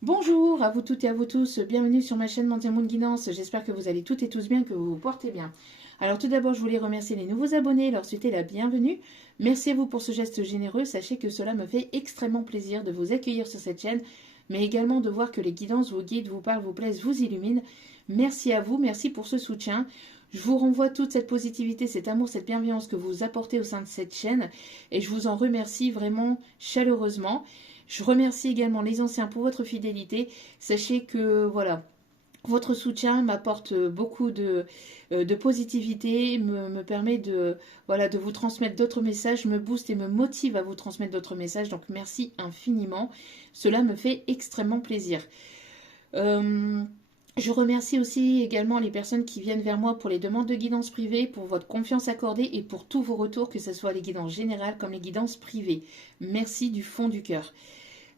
Bonjour à vous toutes et à vous tous, bienvenue sur ma chaîne Mendiant Moon Guidance, j'espère que vous allez toutes et tous bien, que vous vous portez bien. Alors tout d'abord je voulais remercier les nouveaux abonnés, leur souhaiter la bienvenue. Merci à vous pour ce geste généreux, sachez que cela me fait extrêmement plaisir de vous accueillir sur cette chaîne, mais également de voir que les guidances vous guident, vous parlent, vous plaisent, vous illuminent. Merci à vous, merci pour ce soutien. Je vous renvoie toute cette positivité, cet amour, cette bienveillance que vous apportez au sein de cette chaîne et je vous en remercie vraiment chaleureusement. Je remercie également les anciens pour votre fidélité. Sachez que voilà, votre soutien m'apporte beaucoup de positivité, me permet voilà, de vous transmettre d'autres messages, me booste et me motive à vous transmettre d'autres messages. Donc merci infiniment. Cela me fait extrêmement plaisir. Euh, je remercie aussi également les personnes qui viennent vers moi pour les demandes de guidance privée, pour votre confiance accordée et pour tous vos retours, que ce soit les guidances générales comme les guidances privées. Merci du fond du cœur.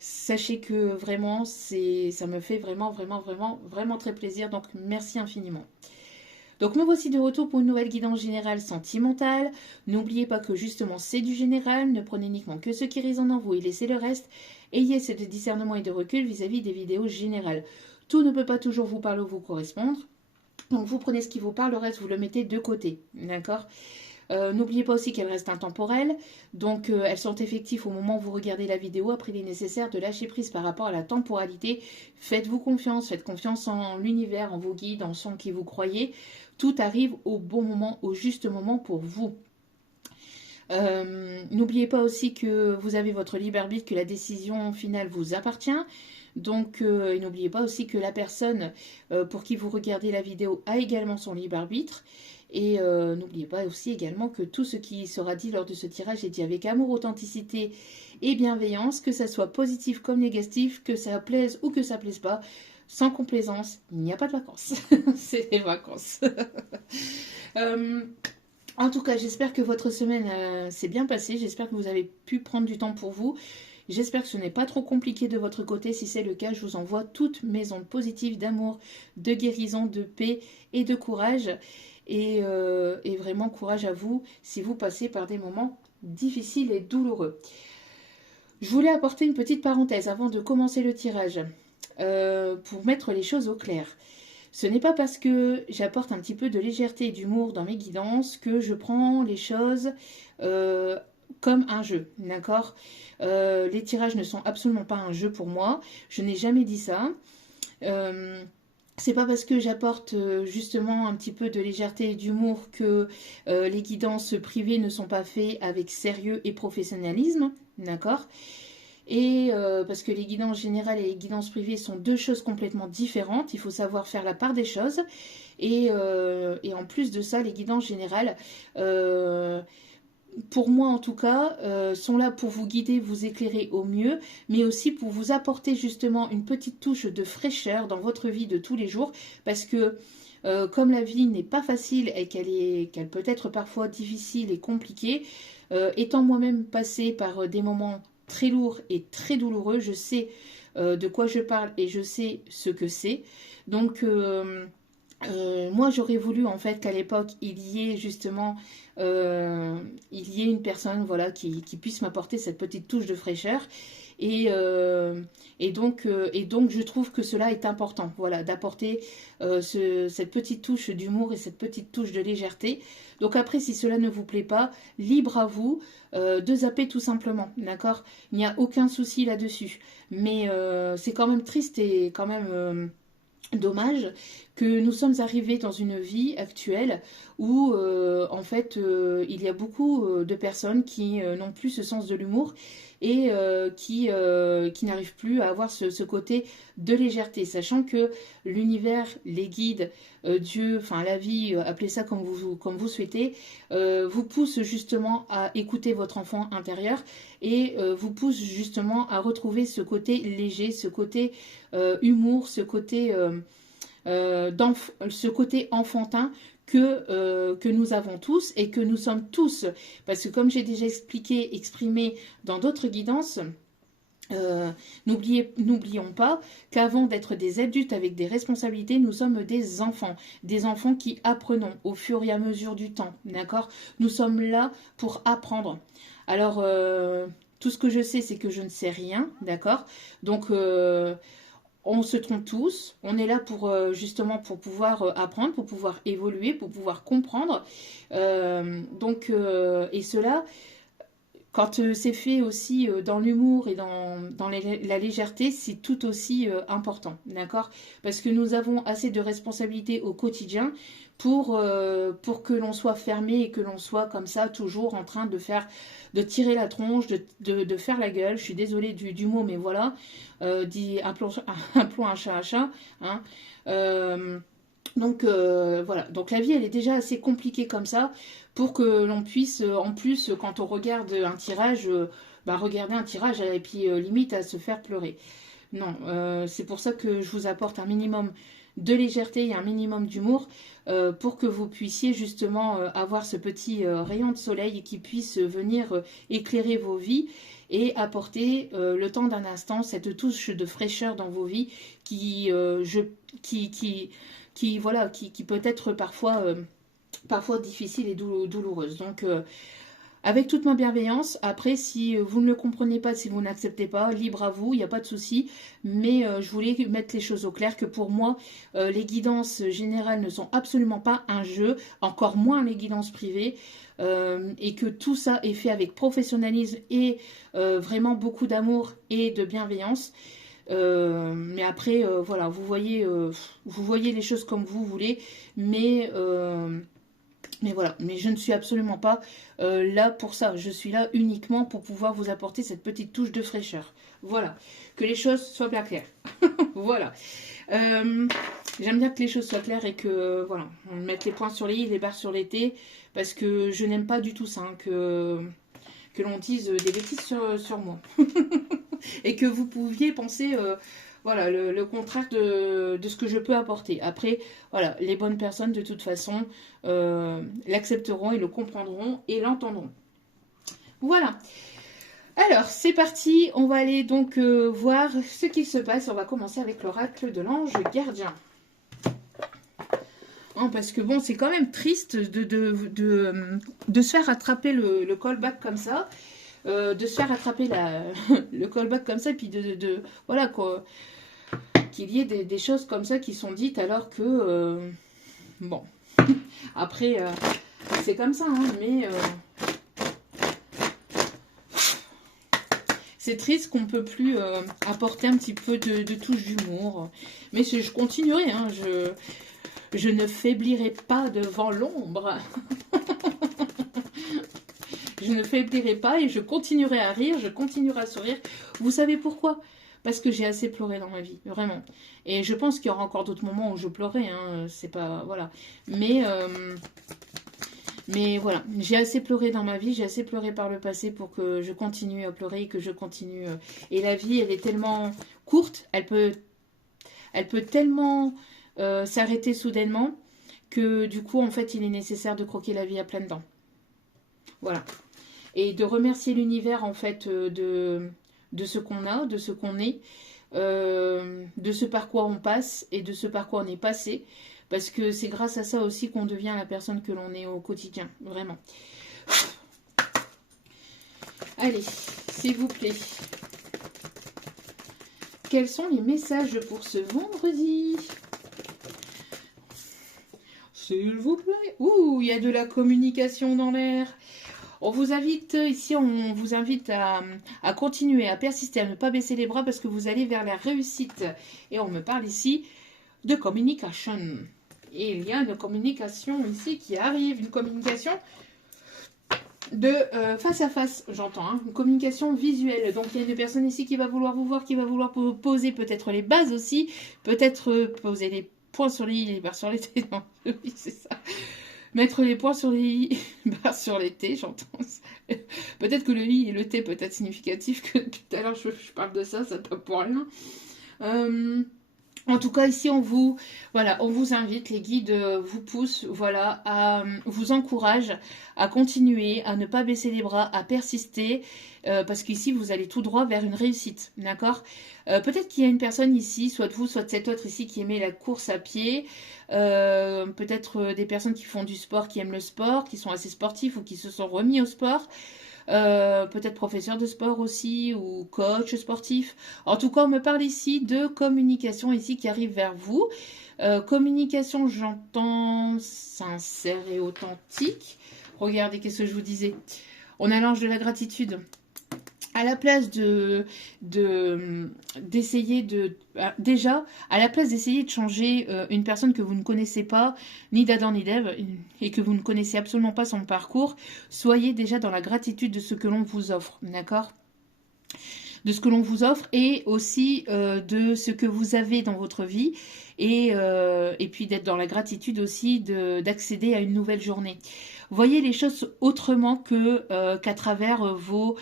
Sachez que vraiment, ça me fait vraiment très plaisir. Donc, merci infiniment. Donc, me voici de retour pour une nouvelle guidance générale sentimentale. N'oubliez pas que justement, c'est du général. Ne prenez uniquement que ce qui résonne en vous et laissez le reste. Ayez ce discernement et de recul vis-à-vis des vidéos générales. Tout ne peut pas toujours vous parler ou vous correspondre. Donc, vous prenez ce qui vous parle, le reste, vous le mettez de côté. D'accord ? N'oubliez pas aussi qu'elles restent intemporelles, donc elles sont effectives au moment où vous regardez la vidéo. Après, il est nécessaire de lâcher prise par rapport à la temporalité. Faites-vous confiance, faites confiance en l'univers, en vos guides, en ceux qui vous croyez. Tout arrive au bon moment, au juste moment pour vous. N'oubliez pas aussi que vous avez votre libre arbitre, que la décision finale vous appartient. Donc, n'oubliez pas aussi que la personne pour qui vous regardez la vidéo a également son libre arbitre. Et n'oubliez pas aussi également que tout ce qui sera dit lors de ce tirage est dit avec amour, authenticité et bienveillance, que ça soit positif comme négatif, que ça plaise ou que ça plaise pas. Sans complaisance, il n'y a pas de vacances. C'est les vacances. euh, En tout cas, j'espère que votre semaine s'est bien passée. J'espère que vous avez pu prendre du temps pour vous. J'espère que ce n'est pas trop compliqué de votre côté. Si c'est le cas, je vous envoie toutes mes ondes positives d'amour, de guérison, de paix et de courage. Et vraiment courage à vous si vous passez par des moments difficiles et douloureux. Je voulais apporter une petite parenthèse avant de commencer le tirage pour mettre les choses au clair. Ce n'est pas parce que j'apporte un petit peu de légèreté et d'humour dans mes guidances que je prends les choses comme un jeu, d'accord. Les tirages ne sont absolument pas un jeu pour moi. Je n'ai jamais dit ça. C'est pas parce que j'apporte justement un petit peu de légèreté et d'humour que les guidances privées ne sont pas faites avec sérieux et professionnalisme, d'accord. Et parce que les guidances générales et les guidances privées sont deux choses complètement différentes, il faut savoir faire la part des choses. Et en plus de ça, les guidances générales, pour moi en tout cas, sont là pour vous guider, vous éclairer au mieux, mais aussi pour vous apporter justement une petite touche de fraîcheur dans votre vie de tous les jours, parce que comme la vie n'est pas facile et qu'elle peut être parfois difficile et compliquée, étant moi-même passée par des moments très lourds et très douloureux, je sais de quoi je parle et je sais ce que c'est. Donc moi j'aurais voulu en fait qu'à l'époque il y ait justement il y ait une personne voilà qui puisse m'apporter cette petite touche de fraîcheur et, donc je trouve que cela est important voilà d'apporter cette petite touche d'humour et cette petite touche de légèreté. Donc après si cela ne vous plaît pas, libre à vous de zapper tout simplement, d'accord. Il n'y a aucun souci là-dessus, mais c'est quand même triste et quand même dommage que nous sommes arrivés dans une vie actuelle où en fait il y a beaucoup de personnes qui n'ont plus ce sens de l'humour et qui n'arrivent plus à avoir ce côté de légèreté, sachant que l'univers, les guides, Dieu, enfin la vie, appelez ça comme vous souhaitez, vous pousse justement à écouter votre enfant intérieur et vous pousse justement à retrouver ce côté léger, ce côté humour, ce côté enfantin que nous avons tous et que nous sommes tous. Parce que comme j'ai déjà exprimé dans d'autres guidances, n'oublions pas qu'avant d'être des adultes avec des responsabilités, nous sommes des enfants qui apprenons au fur et à mesure du temps, d'accord. Nous sommes là pour apprendre. Alors, tout ce que je sais, c'est que je ne sais rien, d'accord. Donc, on se trompe tous. On est là pour justement pour pouvoir apprendre, pour pouvoir évoluer, pour pouvoir comprendre. Et cela, quand c'est fait aussi dans l'humour et dans la légèreté, c'est tout aussi important, d'accord? Parce que nous avons assez de responsabilités au quotidien pour que l'on soit fermé et que l'on soit comme ça, toujours en train de tirer la tronche, de faire la gueule. Je suis désolée du mot, mais voilà. Appelons un chat un chat. Hein. Voilà, donc la vie elle est déjà assez compliquée comme ça pour que l'on puisse en plus quand on regarde un tirage, regarder un tirage et puis limite à se faire pleurer. Non, c'est pour ça que je vous apporte un minimum de légèreté et un minimum d'humour pour que vous puissiez justement avoir ce petit rayon de soleil qui puisse venir éclairer vos vies et apporter le temps d'un instant cette touche de fraîcheur dans vos vies qui peut être parfois difficile et douloureuse. Donc, avec toute ma bienveillance, après, si vous ne le comprenez pas, si vous n'acceptez pas, libre à vous, il n'y a pas de souci. Mais je voulais mettre les choses au clair que pour moi, les guidances générales ne sont absolument pas un jeu, encore moins les guidances privées. Et que tout ça est fait avec professionnalisme et vraiment beaucoup d'amour et de bienveillance. Mais après, voilà, vous voyez les choses comme vous voulez, mais voilà, mais je ne suis absolument pas là pour ça. Je suis là uniquement pour pouvoir vous apporter cette petite touche de fraîcheur. Voilà, que les choses soient bien claires. Voilà. J'aime bien que les choses soient claires et que, voilà, on mette les points sur les i, les barres sur les t, parce que je n'aime pas du tout ça, hein, que l'on dise des bêtises sur moi. Et que vous pouviez penser voilà, le contraire de ce que je peux apporter. Après, voilà, les bonnes personnes, de toute façon, l'accepteront et le comprendront et l'entendront. Voilà. Alors, c'est parti. On va aller donc voir ce qui se passe. On va commencer avec l'oracle de l'ange gardien. Parce que bon, c'est quand même triste de se faire attraper le callback comme ça. De se faire attraper le callback comme ça, et puis voilà quoi, qu'il y ait des choses comme ça qui sont dites alors que bon, après c'est comme ça, hein, mais c'est triste qu'on peut plus apporter un petit peu de touche d'humour, mais je continuerai, hein, je ne faiblirai pas devant l'ombre. Je ne faiblirai pas et je continuerai à rire, je continuerai à sourire. Vous savez pourquoi? Parce que j'ai assez pleuré dans ma vie, vraiment. Et je pense qu'il y aura encore d'autres moments où je pleurerai, hein, c'est pas... Voilà. Mais voilà, j'ai assez pleuré dans ma vie, j'ai assez pleuré par le passé pour que je continue à pleurer, que je continue... Et la vie, elle est tellement courte, elle peut tellement s'arrêter soudainement que du coup, en fait, il est nécessaire de croquer la vie à pleines dents. Voilà. Et de remercier l'univers, en fait, de ce qu'on a, de ce qu'on est, de ce par quoi on passe et de ce par quoi on est passé. Parce que c'est grâce à ça aussi qu'on devient la personne que l'on est au quotidien. Vraiment. Allez, s'il vous plaît. Quels sont les messages pour ce vendredi ? S'il vous plaît. Ouh, il y a de la communication dans l'air. On vous invite, ici, on vous invite à continuer, à persister, à ne pas baisser les bras parce que vous allez vers la réussite. Et on me parle ici de communication. Et il y a une communication ici qui arrive, une communication de face à face, j'entends, hein, une communication visuelle. Donc il y a une personne ici qui va vouloir vous voir, qui va vouloir poser peut-être les bases aussi, peut-être poser les points sur les i, les barres sur les t. Non, oui, c'est ça. Mettre les points sur les i, barres sur les t, j'entends. Peut-être que le i et le t peut être significatif, que depuis tout à l'heure je parle de ça, ça ne peut pour rien. En tout cas, ici, on vous invite, les guides vous poussent, voilà, vous encouragent à continuer, à ne pas baisser les bras, à persister, parce qu'ici, vous allez tout droit vers une réussite, d'accord ? Peut-être qu'il y a une personne ici, soit vous, soit cette autre ici, qui aimait la course à pied, peut-être des personnes qui font du sport, qui aiment le sport, qui sont assez sportifs ou qui se sont remis au sport. peut-être professeur de sport aussi, ou coach sportif. En tout cas, on me parle ici de communication ici qui arrive vers vous. Communication, j'entends sincère et authentique. Regardez, qu'est-ce que je vous disais. On a l'ange de la gratitude. À la place d'essayer déjà, à la place d'essayer de changer une personne que vous ne connaissez pas, ni d'Adam ni d'Ève, et que vous ne connaissez absolument pas son parcours, soyez déjà dans la gratitude de ce que l'on vous offre, d'accord ? De ce que l'on vous offre et aussi de ce que vous avez dans votre vie et puis d'être dans la gratitude aussi d'accéder à une nouvelle journée. Voyez les choses autrement qu'à travers vos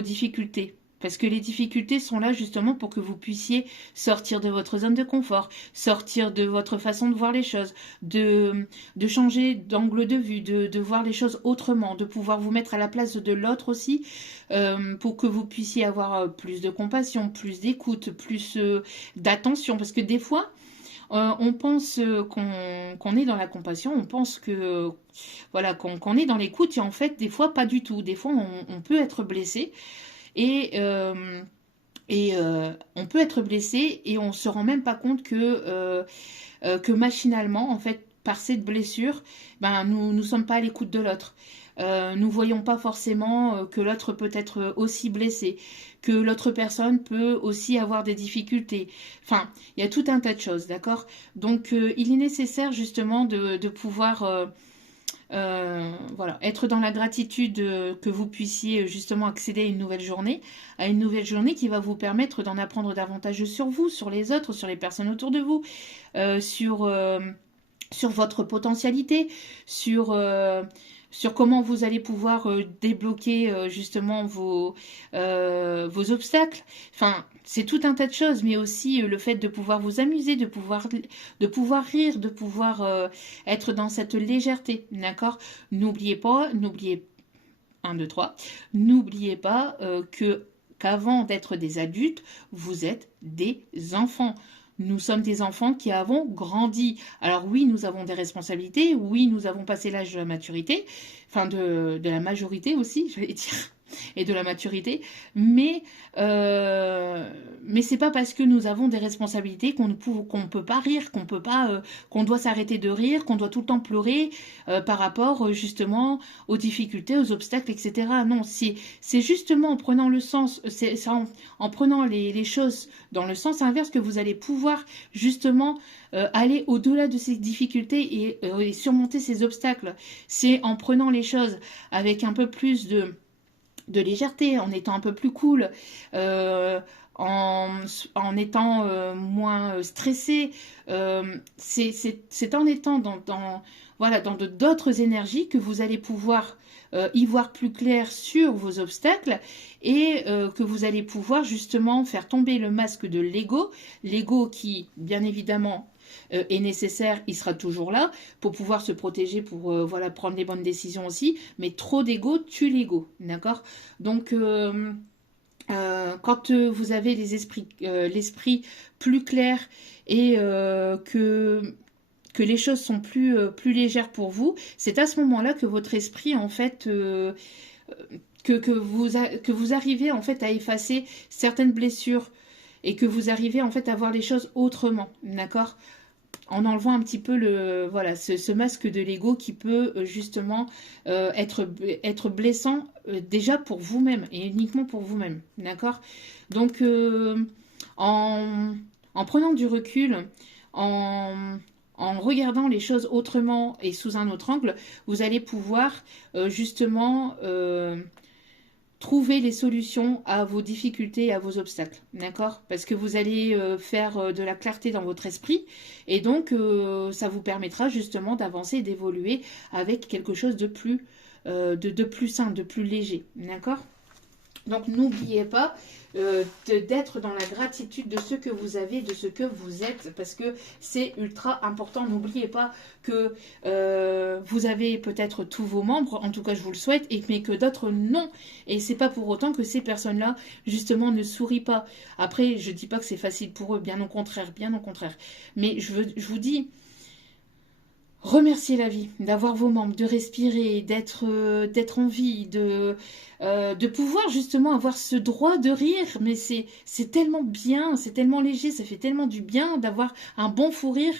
difficultés. Parce que les difficultés sont là justement pour que vous puissiez sortir de votre zone de confort, sortir de votre façon de voir les choses, de changer d'angle de vue, de voir les choses autrement, de pouvoir vous mettre à la place de l'autre aussi, pour que vous puissiez avoir plus de compassion, plus d'écoute, plus d'attention. Parce que des fois, on pense qu'on est dans la compassion, on pense que voilà qu'on est dans l'écoute et en fait des fois pas du tout. Des fois on peut être blessé et on peut être blessé et on se rend même pas compte que machinalement en fait par cette blessure, ben nous sommes pas à l'écoute de l'autre. Nous voyons pas forcément que l'autre peut être aussi blessé, que l'autre personne peut aussi avoir des difficultés. Enfin, il y a tout un tas de choses, d'accord? Donc, il est nécessaire justement de pouvoir voilà, être dans la gratitude que vous puissiez justement accéder à une nouvelle journée qui va vous permettre d'en apprendre davantage sur vous, sur les autres, sur les personnes autour de vous, sur votre potentialité, sur comment vous allez pouvoir débloquer justement vos obstacles. Enfin, c'est tout un tas de choses, mais aussi le fait de pouvoir vous amuser, de pouvoir rire, de pouvoir être dans cette légèreté, d'accord? N'oubliez 1, 2, 3, n'oubliez pas qu'avant d'être des adultes, vous êtes des enfants. Nous sommes des enfants qui avons grandi. Alors oui, nous avons des responsabilités, oui, nous avons passé l'âge de la maturité, enfin de la majorité aussi, j'allais dire, et de la maturité, mais c'est pas parce que nous avons des responsabilités qu'on ne peut pas rire, qu'on doit s'arrêter de rire, qu'on doit tout le temps pleurer par rapport justement aux difficultés, aux obstacles, etc. Non, c'est justement en prenant le sens, en prenant les choses dans le sens inverse que vous allez pouvoir justement aller au-delà de ces difficultés et surmonter ces obstacles. C'est en prenant les choses avec un peu plus de légèreté, en étant un peu plus cool, en étant moins stressé. C'est en étant dans d'autres énergies que vous allez pouvoir y voir plus clair sur vos obstacles et que vous allez pouvoir justement faire tomber le masque de l'ego qui, bien évidemment, est nécessaire, il sera toujours là pour pouvoir se protéger, pour voilà, prendre les bonnes décisions aussi, mais trop d'ego tue l'ego, d'accord? Donc quand vous avez l'esprit plus clair et que les choses sont plus légères pour vous, c'est à ce moment-là que votre esprit en fait que vous arrivez en fait à effacer certaines blessures et que vous arrivez en fait à voir les choses autrement, d'accord? En enlevant un petit peu ce masque de l'ego qui peut justement être blessant déjà pour vous-même et uniquement pour vous-même, d'accord? Donc en prenant du recul, en regardant les choses autrement et sous un autre angle, vous allez pouvoir justement trouver les solutions à vos difficultés et à vos obstacles, d'accord? Parce que vous allez faire de la clarté dans votre esprit et donc ça vous permettra justement d'avancer et d'évoluer avec quelque chose de plus sain, de plus léger, d'accord? Donc n'oubliez pas d'être dans la gratitude de ce que vous avez, de ce que vous êtes, parce que c'est ultra important. N'oubliez pas que vous avez peut-être tous vos membres, en tout cas je vous le souhaite, mais que d'autres non. Et c'est pas pour autant que ces personnes-là, justement, ne sourient pas. Après, je dis pas que c'est facile pour eux, bien au contraire, bien au contraire. Mais je vous dis, remercier la vie, d'avoir vos membres, de respirer, d'être en vie, de pouvoir justement avoir ce droit de rire. Mais c'est tellement bien, c'est tellement léger, ça fait tellement du bien d'avoir un bon fou rire.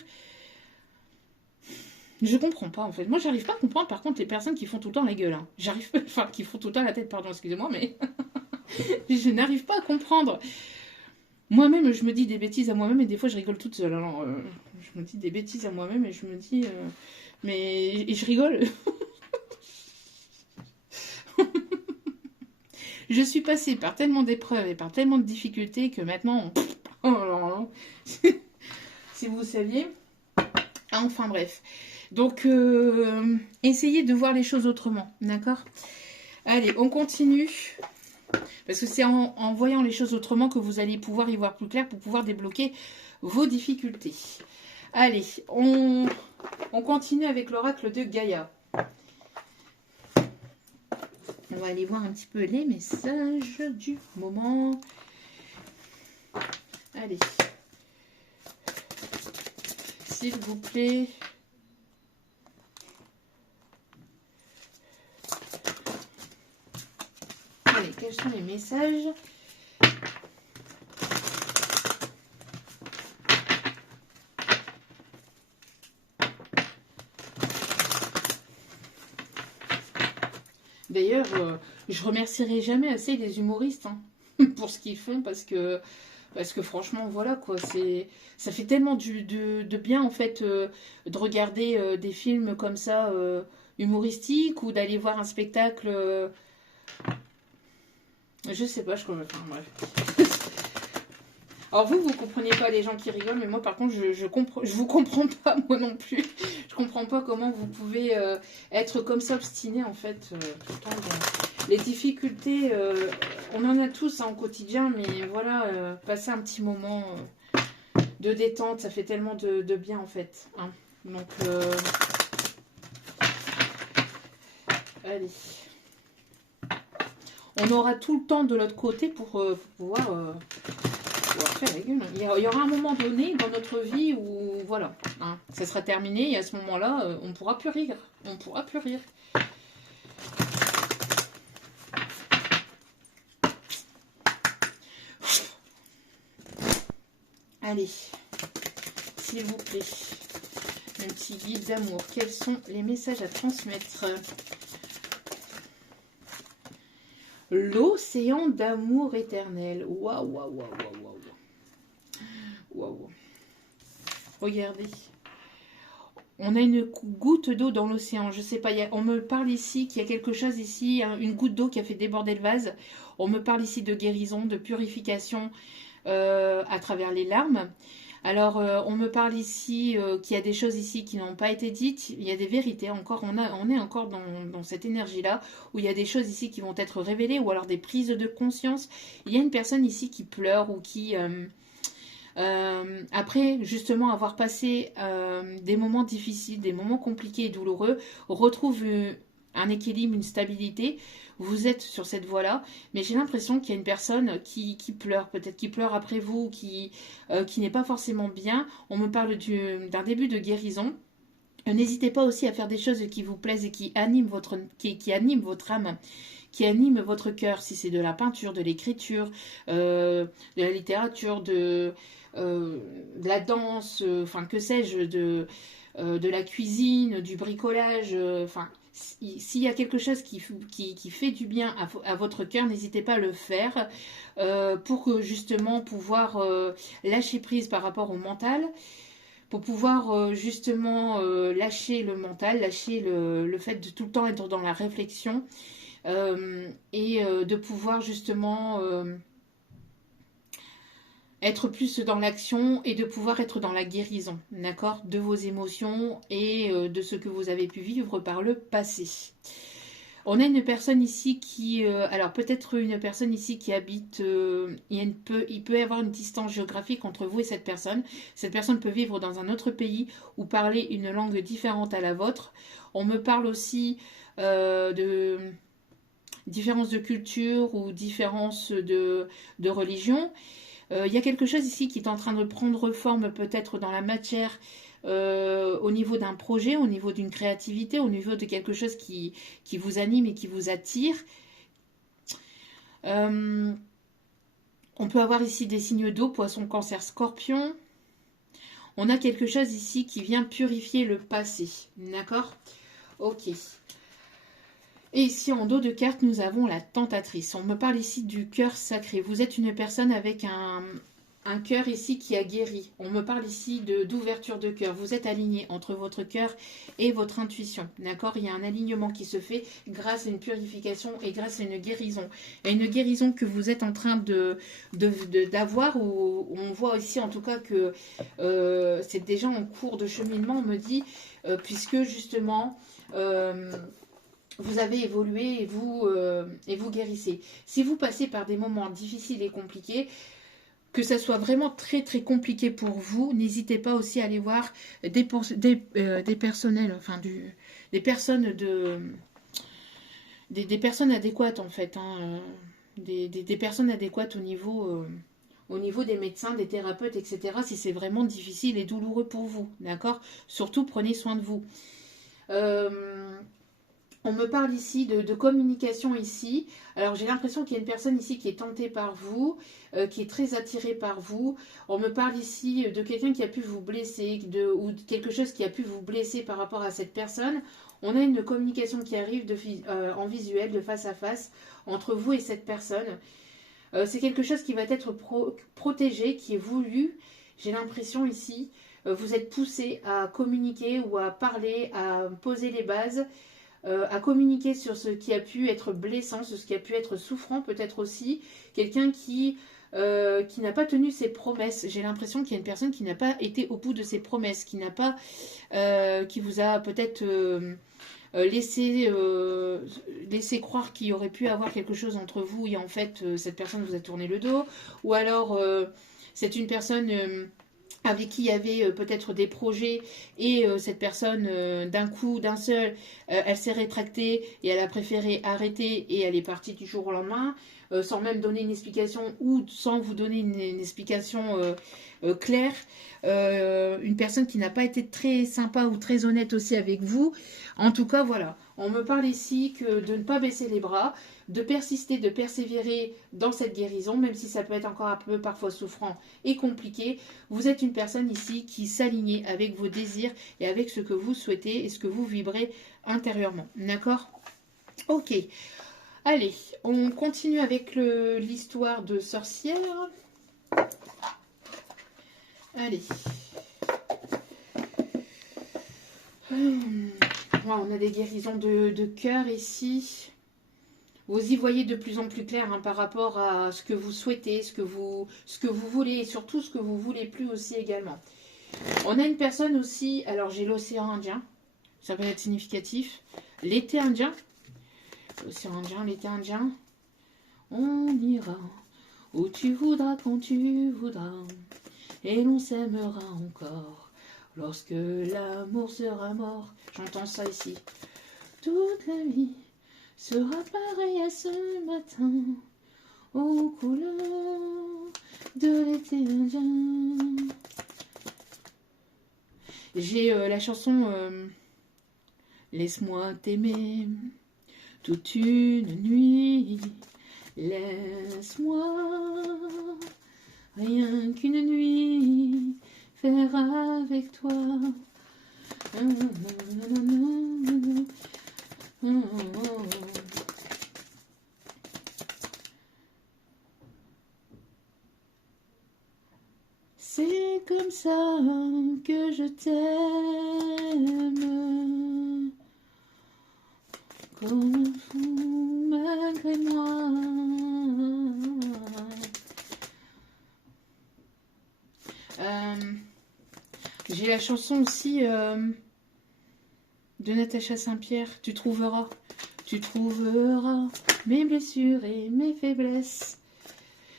Je comprends pas en fait. Moi, j'arrive pas à comprendre par contre les personnes qui font tout le temps la gueule. Hein. J'arrive pas, enfin, qui font tout le temps la tête, pardon, excusez-moi, mais je n'arrive pas à comprendre. Moi-même, je me dis des bêtises à moi-même et des fois, je rigole toute seule. Alors, je me dis des bêtises à moi-même et je me dis, mais et je rigole. Je suis passée par tellement d'épreuves et par tellement de difficultés que maintenant, oh là là. Si vous saviez. Enfin bref. Donc, essayez de voir les choses autrement, d'accord? Allez, on continue. Parce que c'est en voyant les choses autrement que vous allez pouvoir y voir plus clair pour pouvoir débloquer vos difficultés. Allez, on continue avec l'oracle de Gaïa. On va aller voir un petit peu les messages du moment. Allez. S'il vous plaît. Allez, quels sont les messages? D'ailleurs, je remercierai jamais assez les humoristes hein, pour ce qu'ils font parce que franchement, voilà quoi, ça fait tellement de bien en fait de regarder des films comme ça humoristiques ou d'aller voir un spectacle. Je sais pas, enfin bref. Alors vous comprenez pas les gens qui rigolent, mais moi par contre je vous comprends pas moi non plus. Je comprends pas comment vous pouvez être comme ça obstiné en fait. Putain, les difficultés, on en a tous hein, au quotidien, mais voilà, passer un petit moment de détente, ça fait tellement de bien en fait. Hein. Donc allez. On aura tout le temps de l'autre côté pour pouvoir... il y aura un moment donné dans notre vie où, voilà, hein, ça sera terminé et à ce moment-là, on ne pourra plus rire. On ne pourra plus rire. Allez, s'il vous plaît, un petit guide d'amour. Quels sont les messages à transmettre? L'océan d'amour éternel. Waouh, waouh, waouh, waouh, waouh. Waouh. Regardez. On a une goutte d'eau dans l'océan. Je sais pas, on me parle ici qu'il y a quelque chose ici, hein, une goutte d'eau qui a fait déborder le vase. On me parle ici de guérison, de purification à travers les larmes. Alors, on me parle ici qu'il y a des choses ici qui n'ont pas été dites. Il y a des vérités encore. On est encore dans cette énergie-là où il y a des choses ici qui vont être révélées ou alors des prises de conscience. Il y a une personne ici qui pleure ou qui... après justement avoir passé des moments difficiles, des moments compliqués et douloureux, retrouve un équilibre, une stabilité. Vous êtes sur cette voie-là, mais j'ai l'impression qu'il y a une personne qui pleure, peut-être qui pleure après vous, qui n'est pas forcément bien. On me parle d'un début de guérison. N'hésitez pas aussi à faire des choses qui vous plaisent et qui animent qui animent votre âme, qui animent votre cœur, si c'est de la peinture, de l'écriture, de la littérature, de la danse, enfin que sais-je, de la cuisine, du bricolage, enfin s'il y a quelque chose qui fait du bien à votre cœur, n'hésitez pas à le faire pour que justement pouvoir lâcher prise par rapport au mental, pour pouvoir justement lâcher le mental, lâcher le fait de tout le temps être dans la réflexion et de pouvoir justement être plus dans l'action et de pouvoir être dans la guérison, d'accord, de vos émotions et de ce que vous avez pu vivre par le passé. On a une personne ici qui, alors peut-être une personne ici qui habite, il peut y avoir une distance géographique entre vous et cette personne. Cette personne peut vivre dans un autre pays ou parler une langue différente à la vôtre. On me parle aussi de différence de culture ou différence de religion. Il y a quelque chose ici qui est en train de prendre forme peut-être dans la matière au niveau d'un projet, au niveau d'une créativité, au niveau de quelque chose qui vous anime et qui vous attire. On peut avoir ici des signes d'eau, poisson, cancer, scorpion. On a quelque chose ici qui vient purifier le passé. D'accord? Ok. Et ici, en dos de carte, nous avons la tentatrice. On me parle ici du cœur sacré. Vous êtes une personne avec un cœur ici qui a guéri. On me parle ici d'ouverture de cœur. Vous êtes aligné entre votre cœur et votre intuition. D'accord? Il y a un alignement qui se fait grâce à une purification et grâce à une guérison. Et une guérison que vous êtes en train d'avoir, où on voit ici en tout cas que c'est déjà en cours de cheminement, on me dit, puisque justement... vous avez évolué et vous guérissez. Si vous passez par des moments difficiles et compliqués, que ça soit vraiment très très compliqué pour vous, n'hésitez pas aussi à aller voir des personnels, enfin des personnes des personnes adéquates en fait, hein, des personnes adéquates au niveau des médecins, des thérapeutes, etc. Si c'est vraiment difficile et douloureux pour vous, d'accord? Surtout prenez soin de vous. On me parle ici de communication ici. Alors j'ai l'impression qu'il y a une personne ici qui est tentée par vous, qui est très attirée par vous. On me parle ici de quelqu'un qui a pu vous blesser ou quelque chose qui a pu vous blesser par rapport à cette personne. On a une communication qui arrive en visuel, de face à face, entre vous et cette personne. C'est quelque chose qui va être protégé, qui est voulu. J'ai l'impression ici, vous êtes poussé à communiquer ou à parler, à poser les bases. À communiquer sur ce qui a pu être blessant, sur ce qui a pu être souffrant, peut-être aussi quelqu'un qui n'a pas tenu ses promesses. J'ai l'impression qu'il y a une personne qui n'a pas été au bout de ses promesses, qui vous a peut-être laissé croire qu'il y aurait pu avoir quelque chose entre vous et en fait cette personne vous a tourné le dos, ou alors c'est une personne avec qui il y avait peut-être des projets et cette personne d'un coup, d'un seul, elle s'est rétractée et elle a préféré arrêter et elle est partie du jour au lendemain sans même donner une explication ou sans vous donner une explication claire. Une personne qui n'a pas été très sympa ou très honnête aussi avec vous. En tout cas, voilà. On me parle ici que de ne pas baisser les bras, de persister, de persévérer dans cette guérison, même si ça peut être encore un peu parfois souffrant et compliqué. Vous êtes une personne ici qui s'aligne avec vos désirs et avec ce que vous souhaitez et ce que vous vibrez intérieurement. D'accord? Ok. Allez, on continue avec l'histoire de sorcière. Allez. On a des guérisons de cœur ici. Vous y voyez de plus en plus clair hein, par rapport à ce que vous souhaitez, ce que vous voulez et surtout ce que vous voulez plus aussi également. On a une personne aussi, alors j'ai l'océan Indien, ça peut être significatif. L'été indien, l'océan Indien, l'été indien. On ira où tu voudras, quand tu voudras, et l'on s'aimera encore lorsque l'amour sera mort. J'entends ça ici. Toute la vie sera pareille à ce matin, aux couleurs de l'été indien. J'ai la chanson Laisse-moi t'aimer toute une nuit. Laisse-moi rien qu'une nuit faire avec toi. C'est comme ça que je t'aime, comme un fou malgré moi. J'ai la chanson aussi de Natacha Saint-Pierre, tu trouveras mes blessures et mes faiblesses,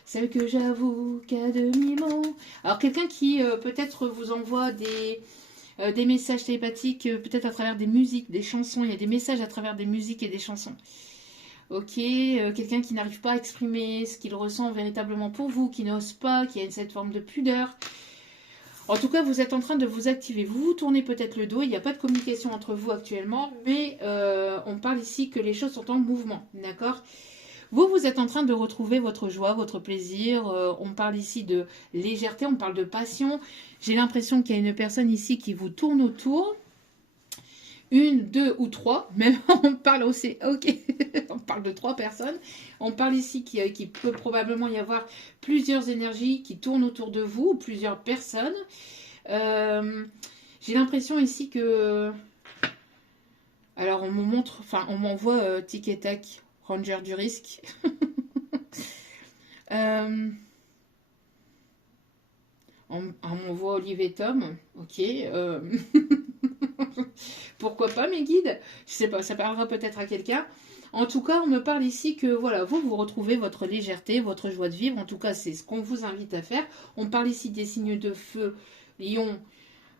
celles que j'avoue qu'à demi-mot. Alors quelqu'un qui peut-être vous envoie des messages télépathiques, peut-être à travers des musiques, des chansons, il y a des messages à travers des musiques et des chansons. Ok, quelqu'un qui n'arrive pas à exprimer ce qu'il ressent véritablement pour vous, qui n'ose pas, qui a cette forme de pudeur. En tout cas, vous êtes en train de vous activer. Vous vous tournez peut-être le dos. Il n'y a pas de communication entre vous actuellement. Mais on parle ici que les choses sont en mouvement. D'accord? Vous êtes en train de retrouver votre joie, votre plaisir. On parle ici de légèreté. On parle de passion. J'ai l'impression qu'il y a une personne ici qui vous tourne autour. Une, deux ou trois, même on parle aussi, ok, on parle de trois personnes. On parle ici qu'il peut probablement y avoir plusieurs énergies qui tournent autour de vous, plusieurs personnes. J'ai l'impression ici que, alors on me montre, enfin on m'envoie tic et tac, Ranger du risque. On m'envoie Olivier Tom, ok. Pourquoi pas mes guides? Je sais pas, ça parlera peut-être à quelqu'un. En tout cas, on me parle ici que voilà, vous retrouvez votre légèreté, votre joie de vivre. En tout cas, c'est ce qu'on vous invite à faire. On parle ici des signes de feu, lion,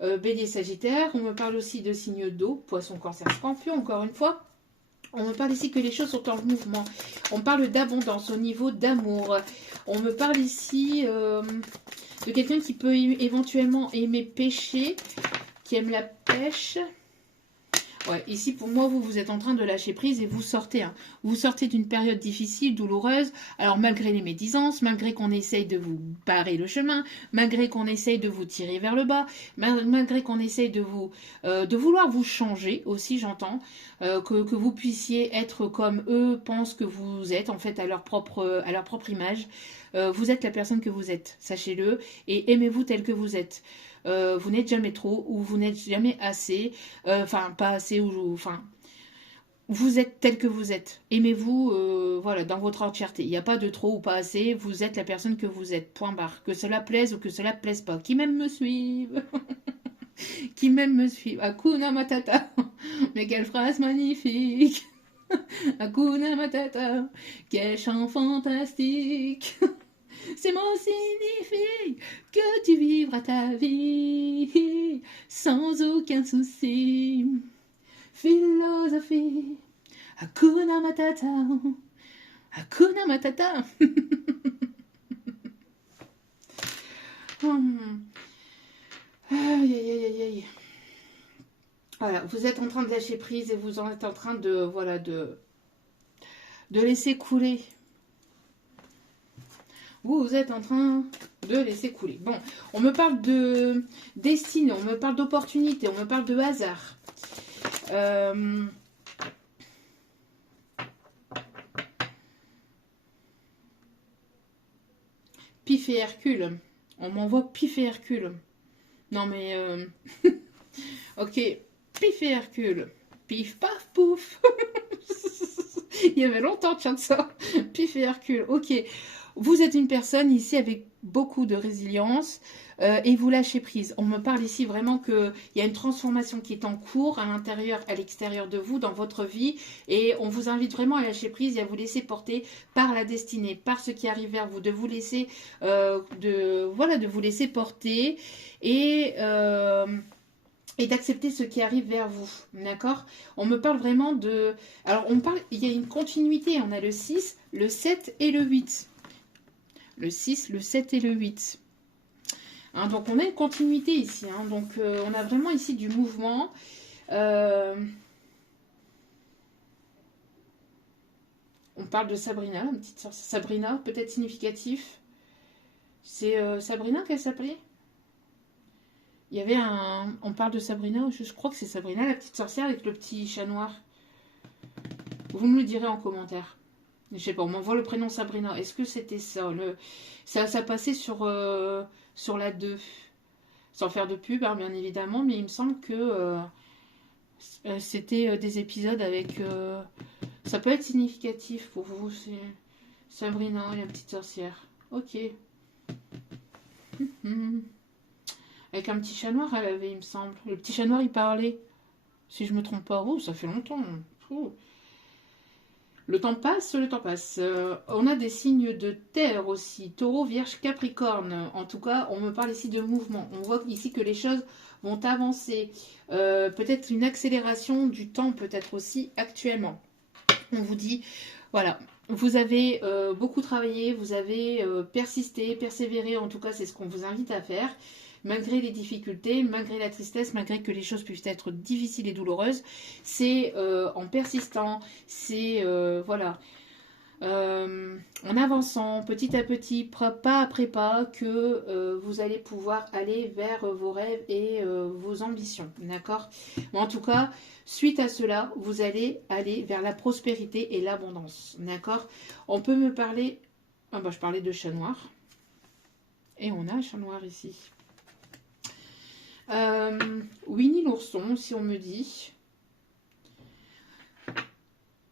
bélier, sagittaire. On me parle aussi de signes d'eau, poisson, cancer, scorpion, encore une fois. On me parle ici que les choses sont en mouvement. On parle d'abondance au niveau d'amour. On me parle ici de quelqu'un qui peut éventuellement aimer pêcher, qui aime la pêche. Ouais, ici pour moi, vous êtes en train de lâcher prise et vous sortez. Hein. Vous sortez d'une période difficile, douloureuse. Alors malgré les médisances, malgré qu'on essaye de vous barrer le chemin, malgré qu'on essaye de vous tirer vers le bas, malgré qu'on essaye de vouloir vous changer aussi, j'entends, que vous puissiez être comme eux pensent que vous êtes, en fait, à leur propre image. Vous êtes la personne que vous êtes, sachez-le, et aimez-vous tel que vous êtes. Vous n'êtes jamais trop ou vous n'êtes jamais assez, enfin pas assez ou enfin vous êtes tel que vous êtes. Aimez-vous, voilà, dans votre entièreté. Il n'y a pas de trop ou pas assez. Vous êtes la personne que vous êtes. Point barre. Que cela plaise ou que cela plaise pas. Qui même me suive. Qui même me suive. Hakuna Matata. Mais quelle phrase magnifique. Hakuna Matata. Quel chant fantastique. Ces mots signifient que tu vivras ta vie sans aucun souci. Philosophie, Hakuna Matata, Hakuna Matata. Aïe, aïe, aïe, aïe. Voilà, vous êtes en train de lâcher prise et vous en êtes en train de, voilà, de laisser couler. Vous êtes en train de laisser couler. Bon, on me parle de destinée, on me parle d'opportunité, on me parle de hasard. Pif et Hercule. On m'envoie Pif et Hercule. Non mais... ok, Pif et Hercule. Pif, paf, pouf. Il y avait longtemps de ça. Pif et Hercule, ok. Vous êtes une personne ici avec beaucoup de résilience et vous lâchez prise. On me parle ici vraiment qu'il y a une transformation qui est en cours à l'intérieur, à l'extérieur de vous, dans votre vie. Et on vous invite vraiment à lâcher prise et à vous laisser porter par la destinée, par ce qui arrive vers vous, de vous laisser, de vous laisser porter et d'accepter ce qui arrive vers vous, d'accord? On me parle vraiment de... Alors, il y a une continuité, on a le 6, le 7 et le 8. Le 6, le 7 et le 8. Hein, donc, on a une continuité ici. Hein, donc, on a vraiment ici du mouvement. On parle de Sabrina, une petite sœur. Sabrina, peut-être significatif. C'est Sabrina qu'elle s'appelait? Il y avait un... On parle de Sabrina, je crois que c'est Sabrina, la petite sorcière avec le petit chat noir. Vous me le direz en commentaire. Je sais pas, on m'envoie le prénom Sabrina. Est-ce que c'était ça ça passait sur la 2. Sans faire de pub, hein, bien évidemment, mais il me semble que c'était des épisodes avec... ça peut être significatif pour vous, c'est Sabrina, la petite sorcière. Ok. Avec un petit chat noir, elle avait, il me semble. Le petit chat noir, il parlait. Si je me trompe pas. Oh, ça fait longtemps. Oh. Le temps passe, le temps passe. On a des signes de terre aussi. Taureau, Vierge, Capricorne. En tout cas, on me parle ici de mouvement. On voit ici que les choses vont avancer. Peut-être une accélération du temps, peut-être aussi actuellement. On vous dit, voilà, Vous avez beaucoup travaillé, vous avez persisté, persévéré, en tout cas c'est ce qu'on vous invite à faire, malgré les difficultés, malgré la tristesse, malgré que les choses puissent être difficiles et douloureuses, c'est en persistant, c'est voilà, en avançant petit à petit, pas après pas, que vous allez pouvoir aller vers vos rêves et vos ambitions, d'accord? En tout cas, suite à cela, vous allez aller vers la prospérité et l'abondance, d'accord? On peut me parler... Ah bah, je parlais de chat noir. Et on a un chat noir ici. Winnie l'ourson, si on me dit...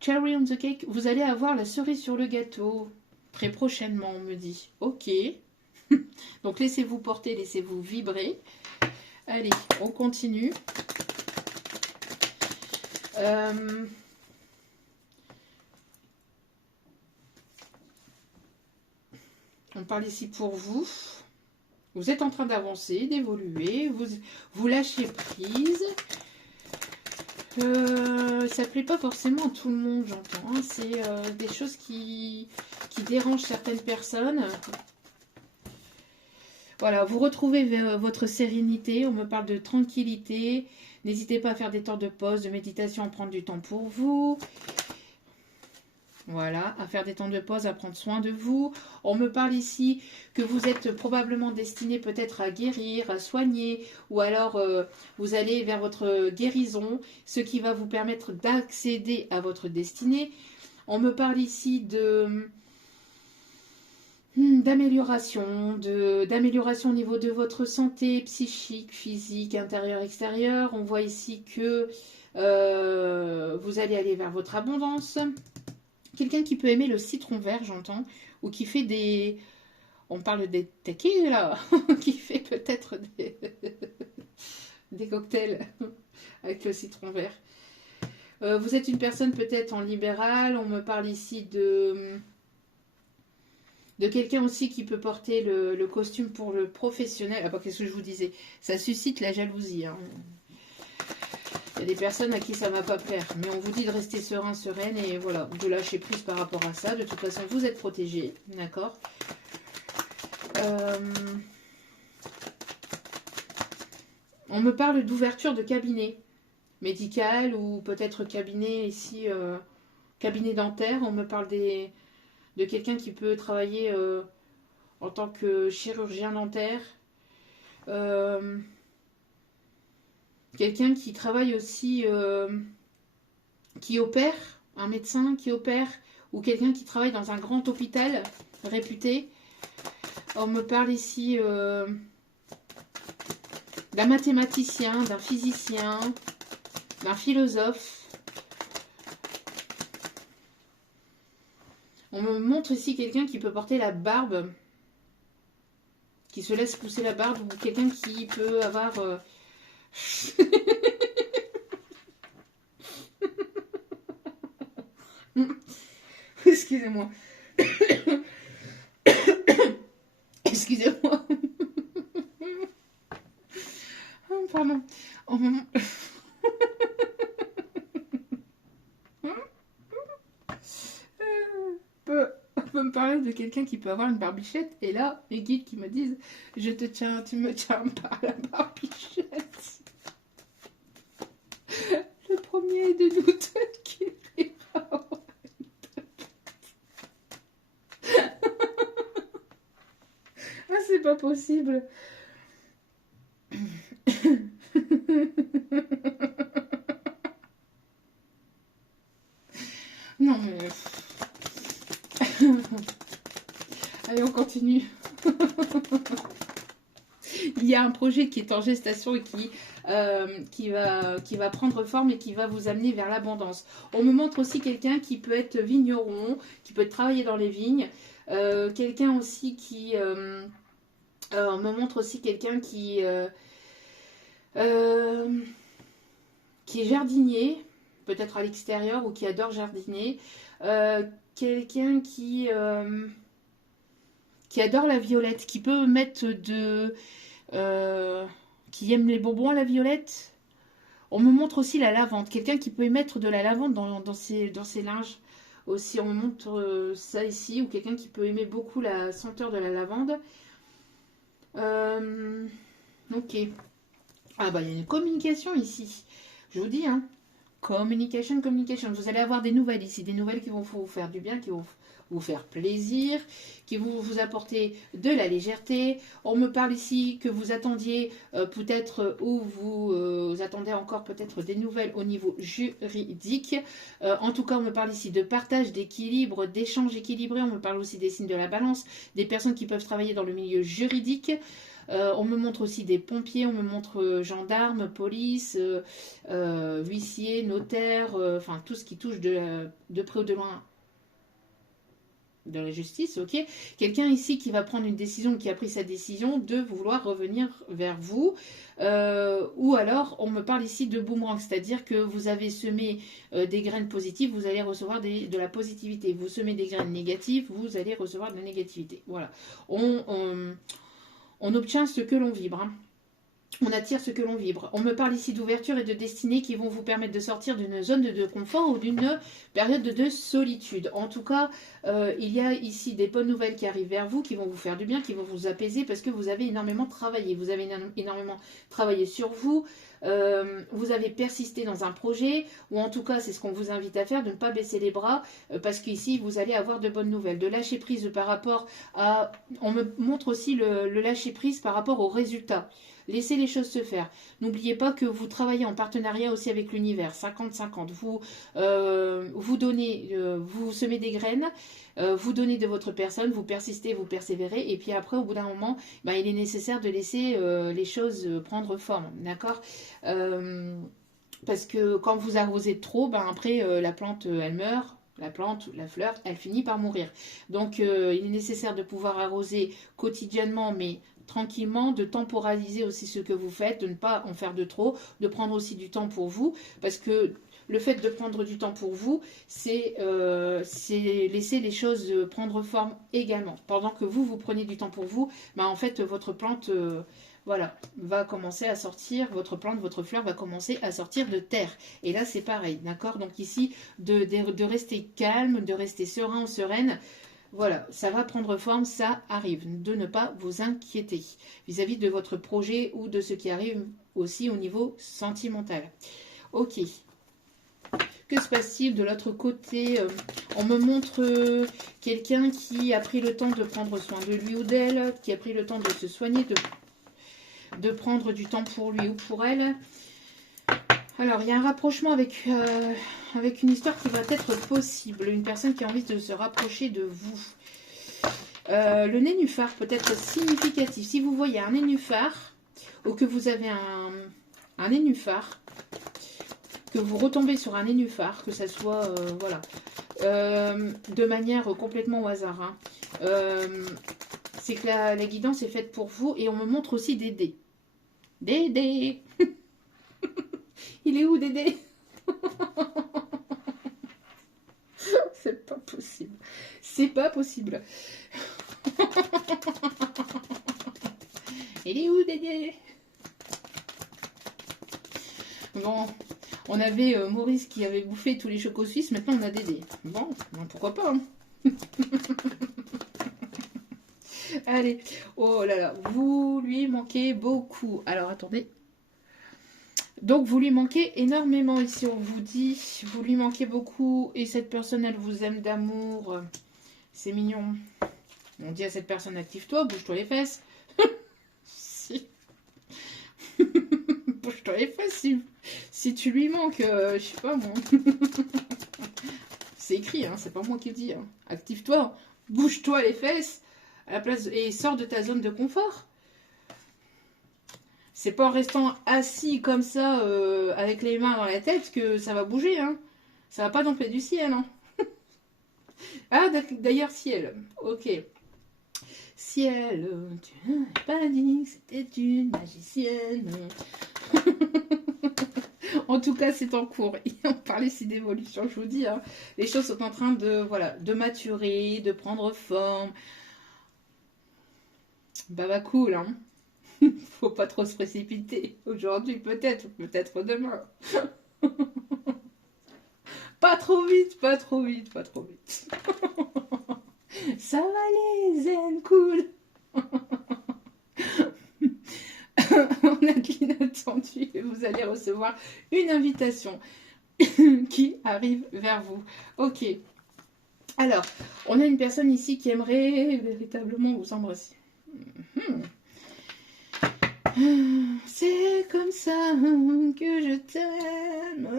Cherry on the cake, vous allez avoir la cerise sur le gâteau. Très prochainement, on me dit. Ok. Donc, laissez-vous porter, laissez-vous vibrer. Allez, on continue. On parle ici pour vous. Vous êtes en train d'avancer, d'évoluer. Vous lâchez prise. Ça plaît pas forcément à tout le monde, j'entends. Hein. C'est des choses qui dérangent certaines personnes. Voilà, vous retrouvez votre sérénité. On me parle de tranquillité. N'hésitez pas à faire des temps de pause, de méditation, à prendre du temps pour vous. Voilà, à faire des temps de pause, à prendre soin de vous. On me parle ici que vous êtes probablement destiné peut-être à guérir, à soigner, ou alors vous allez vers votre guérison, ce qui va vous permettre d'accéder à votre destinée. On me parle ici d'amélioration au niveau de votre santé psychique, physique, intérieure, extérieure. On voit ici que vous allez aller vers votre abondance. Quelqu'un qui peut aimer le citron vert, j'entends, ou qui fait des... On parle des tequila, là, qui fait peut-être des cocktails avec le citron vert. Vous êtes une personne peut-être en libéral. On me parle ici de quelqu'un aussi qui peut porter le costume pour le professionnel. Ah bah, qu'est-ce que je vous disais? Ça suscite la jalousie, hein. Il y a des personnes à qui ça ne va pas plaire. Mais on vous dit de rester serein, sereine. Et voilà, de lâcher prise par rapport à ça. De toute façon, vous êtes protégé. D'accord. On me parle d'ouverture de cabinet médical. Ou peut-être cabinet ici, cabinet dentaire. On me parle de quelqu'un qui peut travailler en tant que chirurgien dentaire. Quelqu'un qui travaille aussi, qui opère, un médecin qui opère, ou quelqu'un qui travaille dans un grand hôpital réputé. On me parle ici d'un mathématicien, d'un physicien, d'un philosophe. On me montre ici quelqu'un qui peut porter la barbe, qui se laisse pousser la barbe, ou quelqu'un qui peut avoir... Excusez-moi. Excusez-moi. Pardon. On peut me parler de quelqu'un qui peut avoir une barbichette. Et là, mes guides qui me disent, je te tiens, tu me tiens par la barbichette. Le premier de nous deux qui rira. Ah, c'est pas possible. Non, mais... Allez, on continue. Il y a un projet qui est en gestation et qui va prendre forme et qui va vous amener vers l'abondance. On me montre aussi quelqu'un qui peut être vigneron, qui peut travailler dans les vignes. Quelqu'un aussi qui... on me montre aussi quelqu'un qui est jardinier, peut-être à l'extérieur, ou qui adore jardiner. Quelqu'un qui adore la violette, qui peut mettre qui aime les bonbons à la violette. On me montre aussi la lavande, quelqu'un qui peut mettre de la lavande dans ses linges. Aussi, on me montre ça ici, ou quelqu'un qui peut aimer beaucoup la senteur de la lavande. Ok. Ah bah il y a une communication ici. Je vous dis, hein. Communication, communication. Vous allez avoir des nouvelles ici, des nouvelles qui vont vous faire du bien, qui vont vous faire plaisir, qui vont vous apporter de la légèreté. On me parle ici que vous attendiez peut-être ou vous attendez encore peut-être des nouvelles au niveau juridique. En tout cas, on me parle ici de partage, d'équilibre, d'échange équilibré. On me parle aussi des signes de la balance, des personnes qui peuvent travailler dans le milieu juridique. On me montre aussi des pompiers, on me montre gendarmes, police, huissier, notaire, enfin tout ce qui touche de près ou de loin de la justice, ok. Quelqu'un ici qui va prendre une décision, qui a pris sa décision de vouloir revenir vers vous, ou alors on me parle ici de boomerang, c'est-à-dire que vous avez semé des graines positives, vous allez recevoir de la positivité. Vous semez des graines négatives, vous allez recevoir de la négativité. Voilà. On obtient ce que l'on vibre. Hein. On attire ce que l'on vibre. On me parle ici d'ouverture et de destinée qui vont vous permettre de sortir d'une zone de confort ou d'une période de solitude. En tout cas, il y a ici des bonnes nouvelles qui arrivent vers vous, qui vont vous faire du bien, qui vont vous apaiser parce que vous avez énormément travaillé. Vous avez énormément travaillé sur vous. Vous avez persisté dans un projet, ou en tout cas c'est ce qu'on vous invite à faire, de ne pas baisser les bras, parce qu'ici vous allez avoir de bonnes nouvelles, de lâcher prise par rapport à... On me montre aussi le lâcher prise par rapport aux résultats. Laissez les choses se faire. N'oubliez pas que vous travaillez en partenariat aussi avec l'univers, 50-50. Vous donnez, vous semez des graines, vous donnez de votre personne, vous persistez, vous persévérez, et puis après, au bout d'un moment, ben, il est nécessaire de laisser les choses prendre forme, d'accord. Parce que quand vous arrosez trop, ben après, la plante, elle meurt. La plante, la fleur, elle finit par mourir. Donc, il est nécessaire de pouvoir arroser quotidiennement, mais tranquillement, de temporaliser aussi ce que vous faites, de ne pas en faire de trop, de prendre aussi du temps pour vous, parce que le fait de prendre du temps pour vous, c'est laisser les choses prendre forme également. Pendant que vous prenez du temps pour vous, ben en fait, votre plante... voilà, va commencer à sortir, votre plante, votre fleur va commencer à sortir de terre. Et là, c'est pareil, d'accord. Donc ici, de rester calme, de rester serein ou sereine, voilà, ça va prendre forme, ça arrive. De ne pas vous inquiéter vis-à-vis de votre projet ou de ce qui arrive aussi au niveau sentimental. Ok. Que se passe-t-il de l'autre côté? On me montre quelqu'un qui a pris le temps de prendre soin de lui ou d'elle, qui a pris le temps de se soigner, de prendre du temps pour lui ou pour elle. Alors, il y a un rapprochement avec une histoire qui va être possible. Une personne qui a envie de se rapprocher de vous. Le nénuphar peut être significatif. Si vous voyez un nénuphar, ou que vous avez un nénuphar, que vous retombez sur un nénuphar, que ça soit, voilà, de manière complètement au hasard. Hein. C'est que la guidance est faite pour vous, et on me montre aussi des dés. Dédé. Il est où Dédé? C'est pas possible. C'est pas possible. Il est où Dédé? Bon, on avait Maurice qui avait bouffé tous les chocos suisses, maintenant on a Dédé. Bon, pourquoi pas. Hein. Allez, oh là là, vous lui manquez beaucoup. Alors attendez. Donc vous lui manquez énormément ici, on vous dit. Vous lui manquez beaucoup et cette personne, elle vous aime d'amour. C'est mignon. On dit à cette personne, active-toi, bouge-toi les fesses. Si. Bouge-toi les fesses si tu lui manques, je sais pas moi. C'est écrit, hein, c'est pas moi qui le dis. Hein. Active-toi, bouge-toi les fesses à la place et sors de ta zone de confort. C'est pas en restant assis comme ça, avec les mains dans la tête, que ça va bouger. Hein. Ça va pas tomber du ciel. Hein. Ah, d'ailleurs, ciel. Ok. Ciel, tu n'as pas dit que c'était une magicienne. En tout cas, c'est en cours. Et on parlait ici d'évolution, je vous dis. Hein. Les choses sont en train de, voilà, de maturer, de prendre forme. Bah, cool, hein. Faut pas trop se précipiter. Aujourd'hui, peut-être demain. Pas trop vite, pas trop vite, pas trop vite. Ça va aller, zen, cool. On a de l'inattendu et vous allez recevoir une invitation qui arrive vers vous. Ok. Alors, on a une personne ici qui aimerait véritablement vous embrasser. C'est comme ça que je t'aime.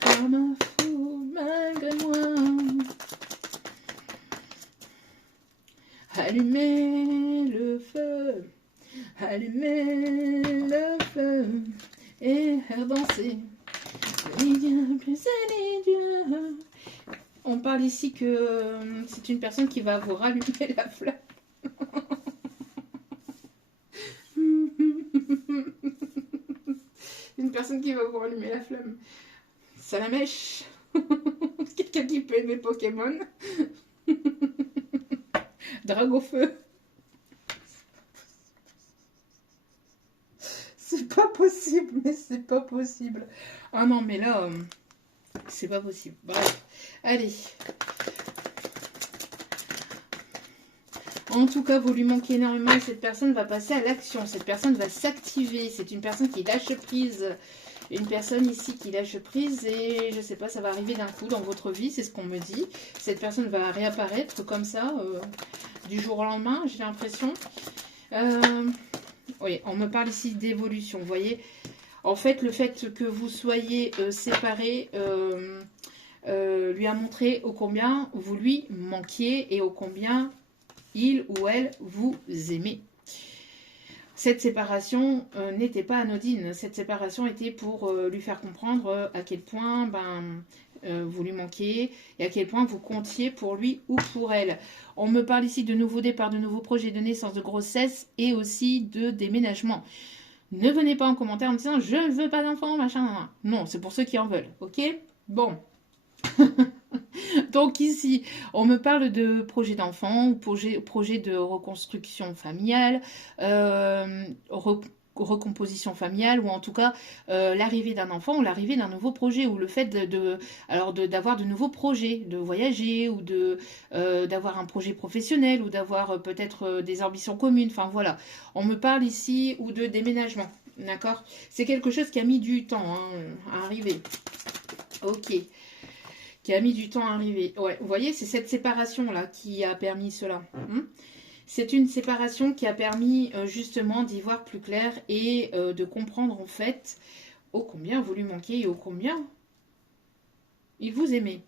Comme un fou malgré moi. Allumez le feu. Allumez le feu. Et faire danser. On parle ici que c'est une personne qui va vous rallumer la flamme. Une personne qui va vous rallumer la flamme. Salamèche. Quelqu'un qui peut aimer Pokémon. Dragofeu. C'est pas possible, mais c'est pas possible. Ah non, mais là, c'est pas possible. Bref, allez. En tout cas, vous lui manquez énormément et cette personne va passer à l'action. Cette personne va s'activer. C'est une personne qui lâche prise. Une personne ici qui lâche prise et je sais pas, ça va arriver d'un coup dans votre vie, c'est ce qu'on me dit. Cette personne va réapparaître comme ça, du jour au lendemain, j'ai l'impression. Oui, on me parle ici d'évolution, vous voyez. En fait, le fait que vous soyez séparés lui a montré ô combien vous lui manquiez et ô combien il ou elle vous aimait. Cette séparation n'était pas anodine. Cette séparation était pour lui faire comprendre à quel point vous lui manquiez et à quel point vous comptiez pour lui ou pour elle. On me parle ici de nouveaux départs, de nouveaux projets de naissance, de grossesse et aussi de déménagement. Ne venez pas en commentaire en me disant « je ne veux pas d'enfant, machin ». Non, c'est pour ceux qui en veulent, ok? Bon. Donc ici, on me parle de projet d'enfant ou projet de reconstruction familiale, recomposition familiale ou en tout cas l'arrivée d'un enfant ou l'arrivée d'un nouveau projet ou le fait d'avoir de nouveaux projets, de voyager ou d'avoir un projet professionnel ou d'avoir peut-être des ambitions communes. Enfin voilà, on me parle ici ou de déménagement, d'accord? C'est quelque chose qui a mis du temps à arriver. Ok. Qui a mis du temps à arriver. Ouais, vous voyez, c'est cette séparation-là qui a permis cela. C'est une séparation qui a permis justement d'y voir plus clair et de comprendre en fait ô combien vous lui manquiez et ô combien il vous aimait.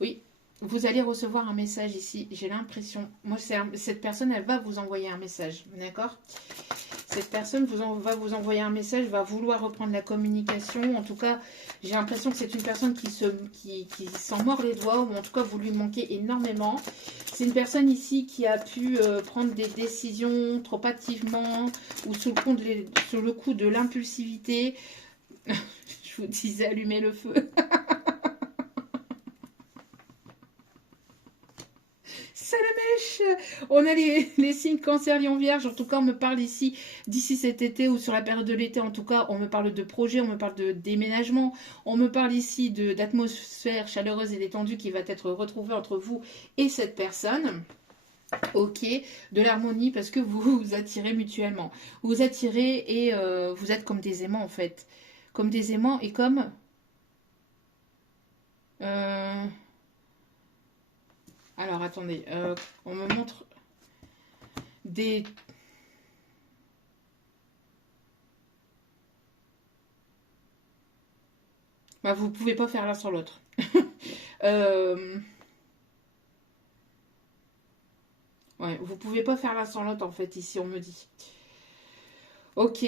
Oui, vous allez recevoir un message ici, j'ai l'impression. Moi, cette personne, elle va vous envoyer un message, d'accord ? Cette personne va vous envoyer un message, va vouloir reprendre la communication. En tout cas, j'ai l'impression que c'est une personne qui s'en mord les doigts, ou en tout cas, vous lui manquez énormément. C'est une personne ici qui a pu prendre des décisions trop hâtivement, ou sous le coup de l'impulsivité. Je vous disais, allumez le feu. Salamèche. On a les signes cancer, lion, vierge. En tout cas, on me parle ici, d'ici cet été ou sur la période de l'été, en tout cas, on me parle de projet, on me parle de déménagement. On me parle ici d'atmosphère chaleureuse et détendue qui va être retrouvée entre vous et cette personne. Ok, de l'harmonie parce que vous vous attirez mutuellement. Vous vous attirez et vous êtes comme des aimants en fait. Comme des aimants et comme... Alors, attendez, on me montre des... Bah, vous ne pouvez pas faire l'un sans l'autre. Ouais, vous ne pouvez pas faire l'un sans l'autre, en fait, ici, on me dit. Ok,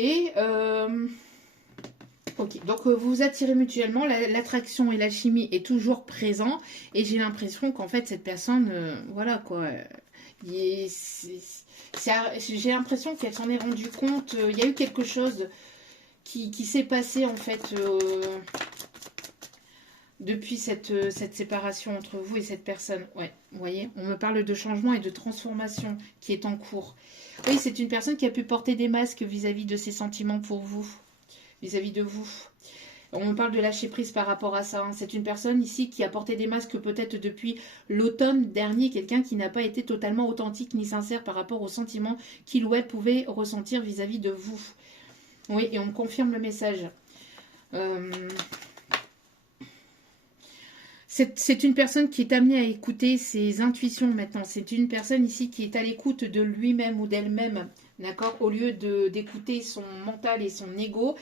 ok, donc vous vous attirez mutuellement, l'attraction et la chimie est toujours présent, et j'ai l'impression qu'en fait cette personne, voilà quoi, j'ai l'impression qu'elle s'en est rendue compte, il y a eu quelque chose qui s'est passé en fait depuis cette séparation entre vous et cette personne. Ouais, vous voyez, on me parle de changement et de transformation qui est en cours. Oui, c'est une personne qui a pu porter des masques vis-à-vis de ses sentiments pour vous. Vis-à-vis de vous. On me parle de lâcher prise par rapport à ça. Hein. C'est une personne ici qui a porté des masques peut-être depuis l'automne dernier, quelqu'un qui n'a pas été totalement authentique ni sincère par rapport aux sentiments qu'il ou elle pouvait ressentir vis-à-vis de vous. Oui, et on me confirme le message. C'est une personne qui est amenée à écouter ses intuitions maintenant. C'est une personne ici qui est à l'écoute de lui-même ou d'elle-même, d'accord, au lieu d'écouter son mental et son ego.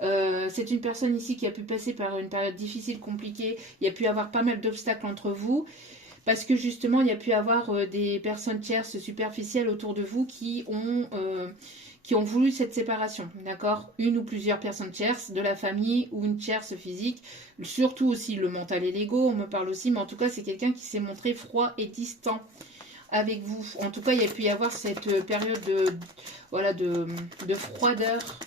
C'est une personne ici qui a pu passer par une période difficile, compliquée. Il y a pu avoir pas mal d'obstacles entre vous. Parce que justement, il y a pu avoir des personnes tierces superficielles autour de vous qui ont voulu cette séparation, d'accord? Une ou plusieurs personnes tierces, de la famille ou une tierce physique, surtout aussi le mental et l'ego, on me parle aussi, mais en tout cas, c'est quelqu'un qui s'est montré froid et distant avec vous. En tout cas, il y a pu y avoir cette période voilà, de froideur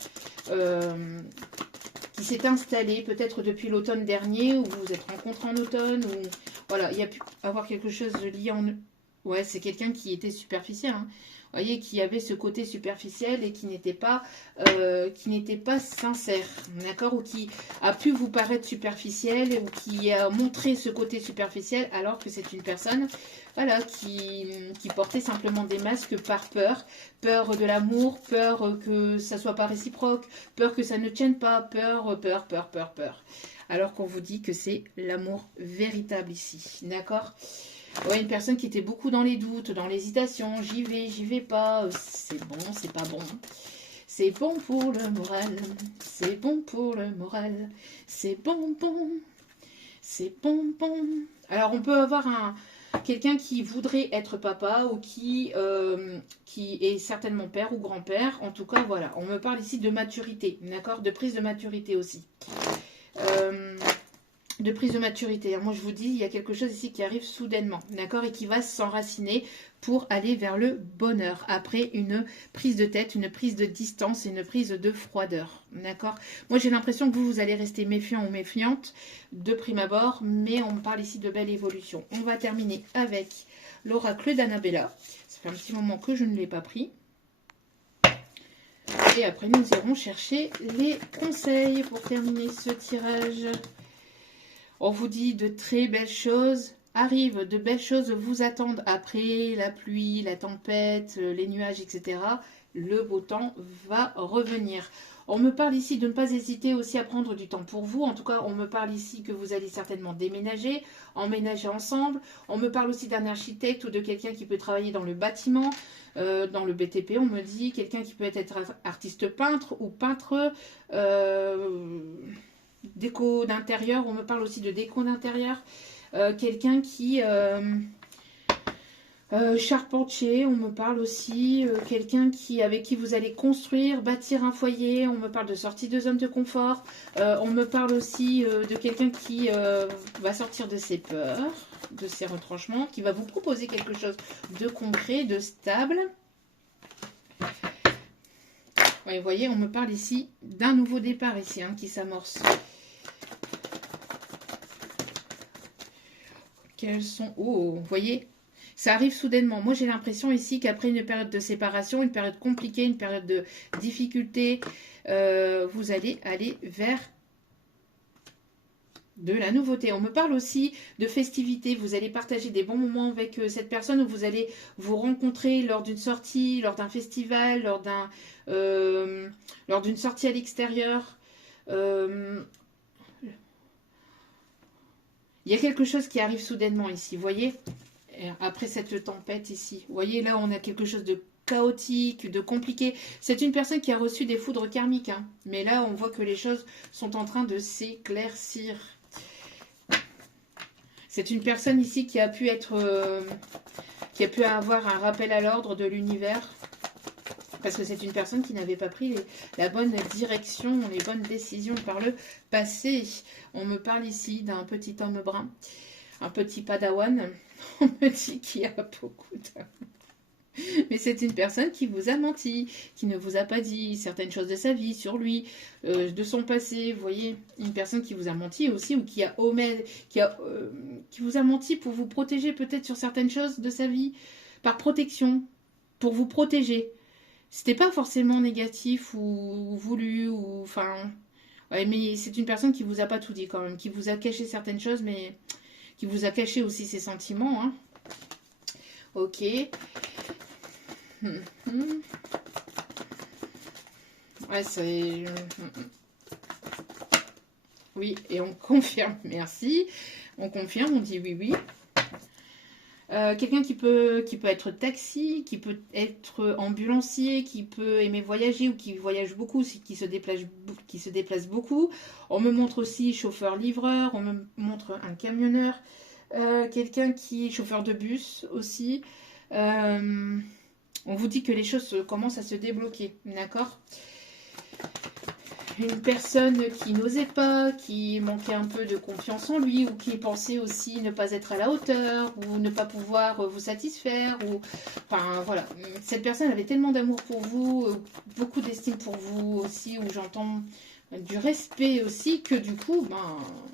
qui s'est installée peut-être depuis l'automne dernier, où vous vous êtes rencontrés en automne, ou voilà, il y a pu avoir quelque chose de lié en... Ouais, c'est quelqu'un qui était superficiel, hein. Vous voyez, qui avait ce côté superficiel et qui n'était pas sincère, d'accord, ou qui a pu vous paraître superficiel ou qui a montré ce côté superficiel alors que c'est une personne, voilà, qui portait simplement des masques par peur, peur de l'amour, peur que ça soit pas réciproque, peur que ça ne tienne pas, peur, alors qu'on vous dit que c'est l'amour véritable ici, d'accord. Ouais, une personne qui était beaucoup dans les doutes, dans l'hésitation, j'y vais pas, c'est bon, c'est pas bon. C'est bon pour le moral, c'est bon pour le moral, c'est bon, c'est bon. Alors on peut avoir quelqu'un qui voudrait être papa ou qui est certainement père ou grand-père. En tout cas, voilà, on me parle ici de maturité, d'accord, de prise de maturité aussi. De prise de maturité. Moi, je vous dis, il y a quelque chose ici qui arrive soudainement, d'accord, et qui va s'enraciner pour aller vers le bonheur, après une prise de tête, une prise de distance et une prise de froideur, d'accord. Moi, j'ai l'impression que vous allez rester méfiant ou méfiante de prime abord, mais on me parle ici de belle évolution. On va terminer avec l'oracle d'Annabella. Ça fait un petit moment que je ne l'ai pas pris. Et après, nous irons chercher les conseils pour terminer ce tirage. On vous dit de très belles choses arrivent, de belles choses vous attendent après la pluie, la tempête, les nuages, etc. Le beau temps va revenir. On me parle ici de ne pas hésiter aussi à prendre du temps pour vous. En tout cas, on me parle ici que vous allez certainement déménager, emménager ensemble. On me parle aussi d'un architecte ou de quelqu'un qui peut travailler dans le bâtiment, dans le BTP. On me dit quelqu'un qui peut être artiste peintre ou peintre, déco d'intérieur. On me parle aussi de déco d'intérieur. Quelqu'un qui... charpentier, on me parle aussi, quelqu'un avec qui vous allez construire, bâtir un foyer, on me parle de sortie de zone de confort, on me parle aussi de quelqu'un qui va sortir de ses peurs, de ses retranchements, qui va vous proposer quelque chose de concret, de stable. Ouais, vous voyez, on me parle ici d'un nouveau départ ici, hein, qui s'amorce. Quels sont... Oh, vous voyez, ça arrive soudainement. Moi, j'ai l'impression ici qu'après une période de séparation, une période compliquée, une période de difficulté, vous allez aller vers de la nouveauté. On me parle aussi de festivités. Vous allez partager des bons moments avec cette personne, où vous allez vous rencontrer lors d'une sortie, lors d'un festival, lors d'une sortie à l'extérieur. Il y a quelque chose qui arrive soudainement ici, vous voyez, après cette tempête ici. Vous voyez, là, on a quelque chose de chaotique, de compliqué. C'est une personne qui a reçu des foudres karmiques, hein. Mais là, on voit que les choses sont en train de s'éclaircir. C'est une personne ici qui a pu avoir un rappel à l'ordre de l'univers. Parce que c'est une personne qui n'avait pas pris la bonne direction, les bonnes décisions par le passé. On me parle ici d'un petit homme brun, un petit padawan. On me dit qu'il y a beaucoup d'amour. Mais c'est une personne qui vous a menti, qui ne vous a pas dit certaines choses de sa vie, sur lui, de son passé. Vous voyez, une personne qui vous a menti aussi, ou qui vous a menti pour vous protéger peut-être sur certaines choses de sa vie, par protection, pour vous protéger. C'était pas forcément négatif ou voulu, ou enfin, Ouais, mais c'est une personne qui vous a pas tout dit quand même, qui vous a caché certaines choses, mais qui vous a caché aussi ses sentiments. Hein. Ok. Ouais, c'est... Oui, et on confirme, merci. On confirme, on dit oui, oui. Quelqu'un qui peut être taxi, qui peut être ambulancier, qui peut aimer voyager ou qui voyage beaucoup, qui se déplace beaucoup. On me montre aussi chauffeur-livreur, on me montre un camionneur, quelqu'un qui est chauffeur de bus aussi. On vous dit que les choses commencent à se débloquer, d'accord ? Une personne qui n'osait pas, qui manquait un peu de confiance en lui, ou qui pensait aussi ne pas être à la hauteur, ou ne pas pouvoir vous satisfaire, ou... Enfin, voilà. Cette personne avait tellement d'amour pour vous, beaucoup d'estime pour vous aussi, où j'entends du respect aussi, que du coup,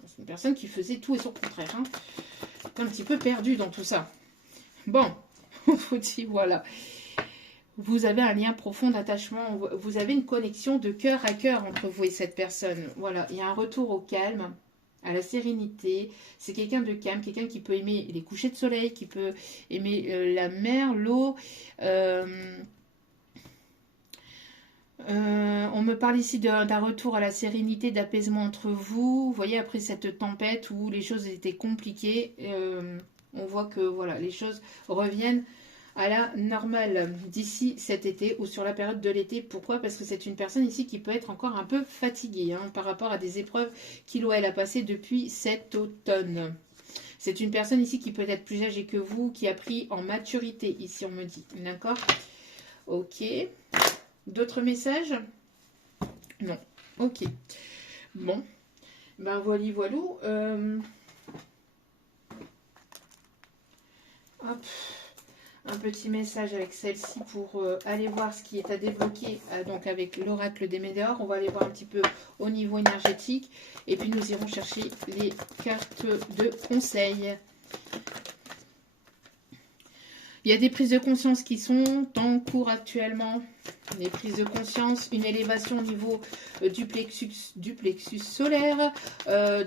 c'est une personne qui faisait tout et son contraire. Hein. Un petit peu perdu dans tout ça. Bon, on vous dit, voilà. Vous avez un lien profond d'attachement, vous avez une connexion de cœur à cœur entre vous et cette personne. Voilà, il y a un retour au calme, à la sérénité. C'est quelqu'un de calme, quelqu'un qui peut aimer les couchers de soleil, qui peut aimer la mer, l'eau. On me parle ici d'un retour à la sérénité, d'apaisement entre vous. Vous voyez, après cette tempête où les choses étaient compliquées, on voit que voilà, les choses reviennent à la normale d'ici cet été ou sur la période de l'été. Pourquoi? Parce que c'est une personne ici qui peut être encore un peu fatiguée par rapport à des épreuves qu'il ou elle a passées depuis cet automne. C'est une personne ici qui peut être plus âgée que vous, qui a pris en maturité, ici on me dit. D'accord? Ok. D'autres messages? Non. Ok. Bon. Ben voilà, voilou. Hop. Un petit message avec celle-ci pour aller voir ce qui est à débloquer donc avec l'oracle des Médéors. On va aller voir un petit peu au niveau énergétique et puis nous irons chercher les cartes de conseil. Il y a des prises de conscience qui sont en cours actuellement. Des prises de conscience, une élévation au niveau du plexus solaire,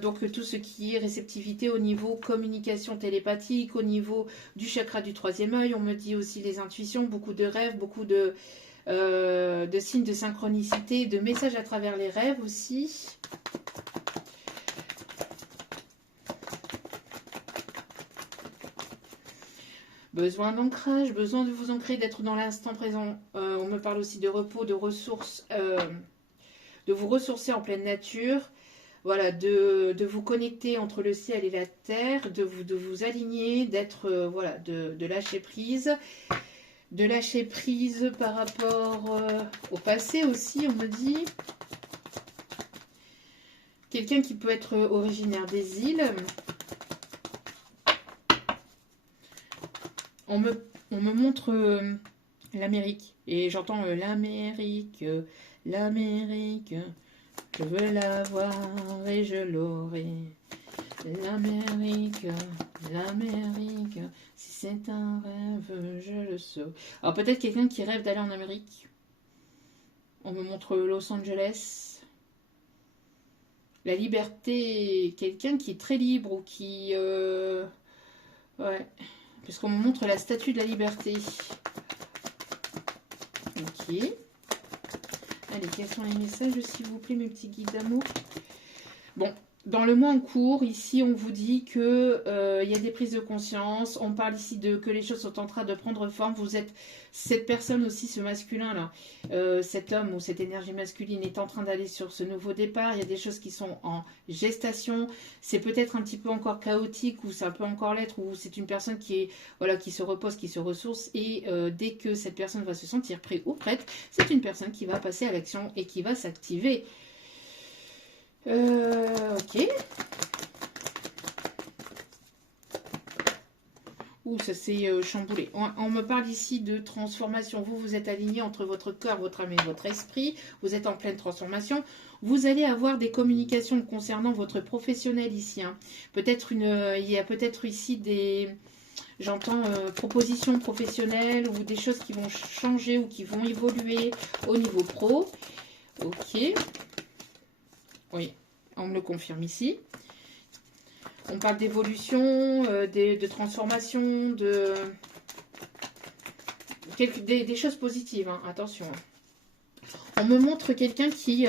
donc tout ce qui est réceptivité au niveau communication télépathique, au niveau du chakra du troisième œil. On me dit aussi les intuitions, beaucoup de rêves, beaucoup de signes de synchronicité, de messages à travers les rêves aussi. Besoin d'ancrage, besoin de vous ancrer, d'être dans l'instant présent. On me parle aussi de repos, de ressources, de vous ressourcer en pleine nature. Voilà, de vous connecter entre le ciel et la terre, de vous aligner, d'être, voilà, de lâcher prise. De lâcher prise par rapport au passé aussi, on me dit. Quelqu'un qui peut être originaire des îles. On me montre l'Amérique. Et j'entends l'Amérique, l'Amérique. Je veux la voir et je l'aurai. L'Amérique, l'Amérique. Si c'est un rêve, je le sauve. Alors peut-être quelqu'un qui rêve d'aller en Amérique. On me montre Los Angeles. La liberté, quelqu'un qui est très libre ou qui... ouais. Puisqu'on me montre la statue de la liberté. Ok. Allez, quels sont les messages, s'il vous plaît, mes petits guides d'amour? Bon, dans le mois en cours, ici, on vous dit que y a des prises de conscience. On parle ici de que les choses sont en train de prendre forme. Vous êtes cette personne aussi, ce masculin-là, cet homme ou cette énergie masculine est en train d'aller sur ce nouveau départ. Il y a des choses qui sont en gestation. C'est peut-être un petit peu encore chaotique ou ça peut encore l'être. Ou c'est une personne qui est voilà, qui se repose, qui se ressource. Et dès que cette personne va se sentir prête ou prête, c'est une personne qui va passer à l'action et qui va s'activer. Ok. Ouh, ça s'est chamboulé. On me parle ici de transformation. Vous êtes aligné entre votre corps, votre âme et votre esprit. Vous êtes en pleine transformation. Vous allez avoir des communications concernant votre professionnel ici. Hein. Peut-être il y a peut-être ici des... J'entends propositions professionnelles ou des choses qui vont changer ou qui vont évoluer au niveau pro. Ok. Oui, on me le confirme ici. On parle d'évolution, de transformation, des choses positives, hein, attention. On me montre quelqu'un qui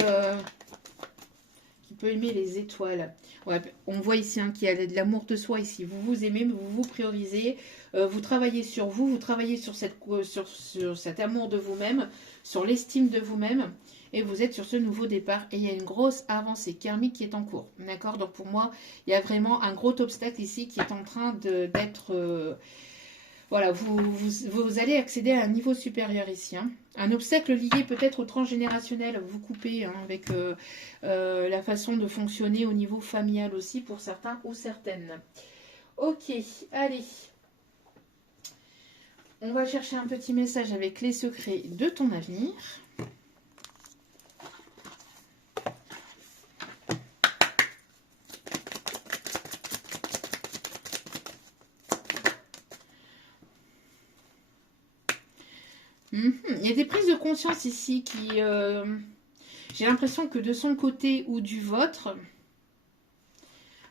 peut aimer les étoiles. Ouais, on voit ici qu'il y a de l'amour de soi ici. Vous vous aimez, vous vous priorisez, vous travaillez sur vous, vous travaillez sur cet amour de vous-même, sur l'estime de vous-même, et vous êtes sur ce nouveau départ. Et il y a une grosse avancée karmique qui est en cours. D'accord? Donc pour moi, il y a vraiment un gros obstacle ici qui est en train d'être... voilà, vous allez accéder à un niveau supérieur ici. Hein. Un obstacle lié peut-être au transgénérationnel, vous coupez hein, avec la façon de fonctionner au niveau familial aussi pour certains ou certaines. Ok, allez. On va chercher un petit message avec les secrets de ton avenir. Il y a des prises de conscience ici qui... j'ai l'impression que de son côté ou du vôtre...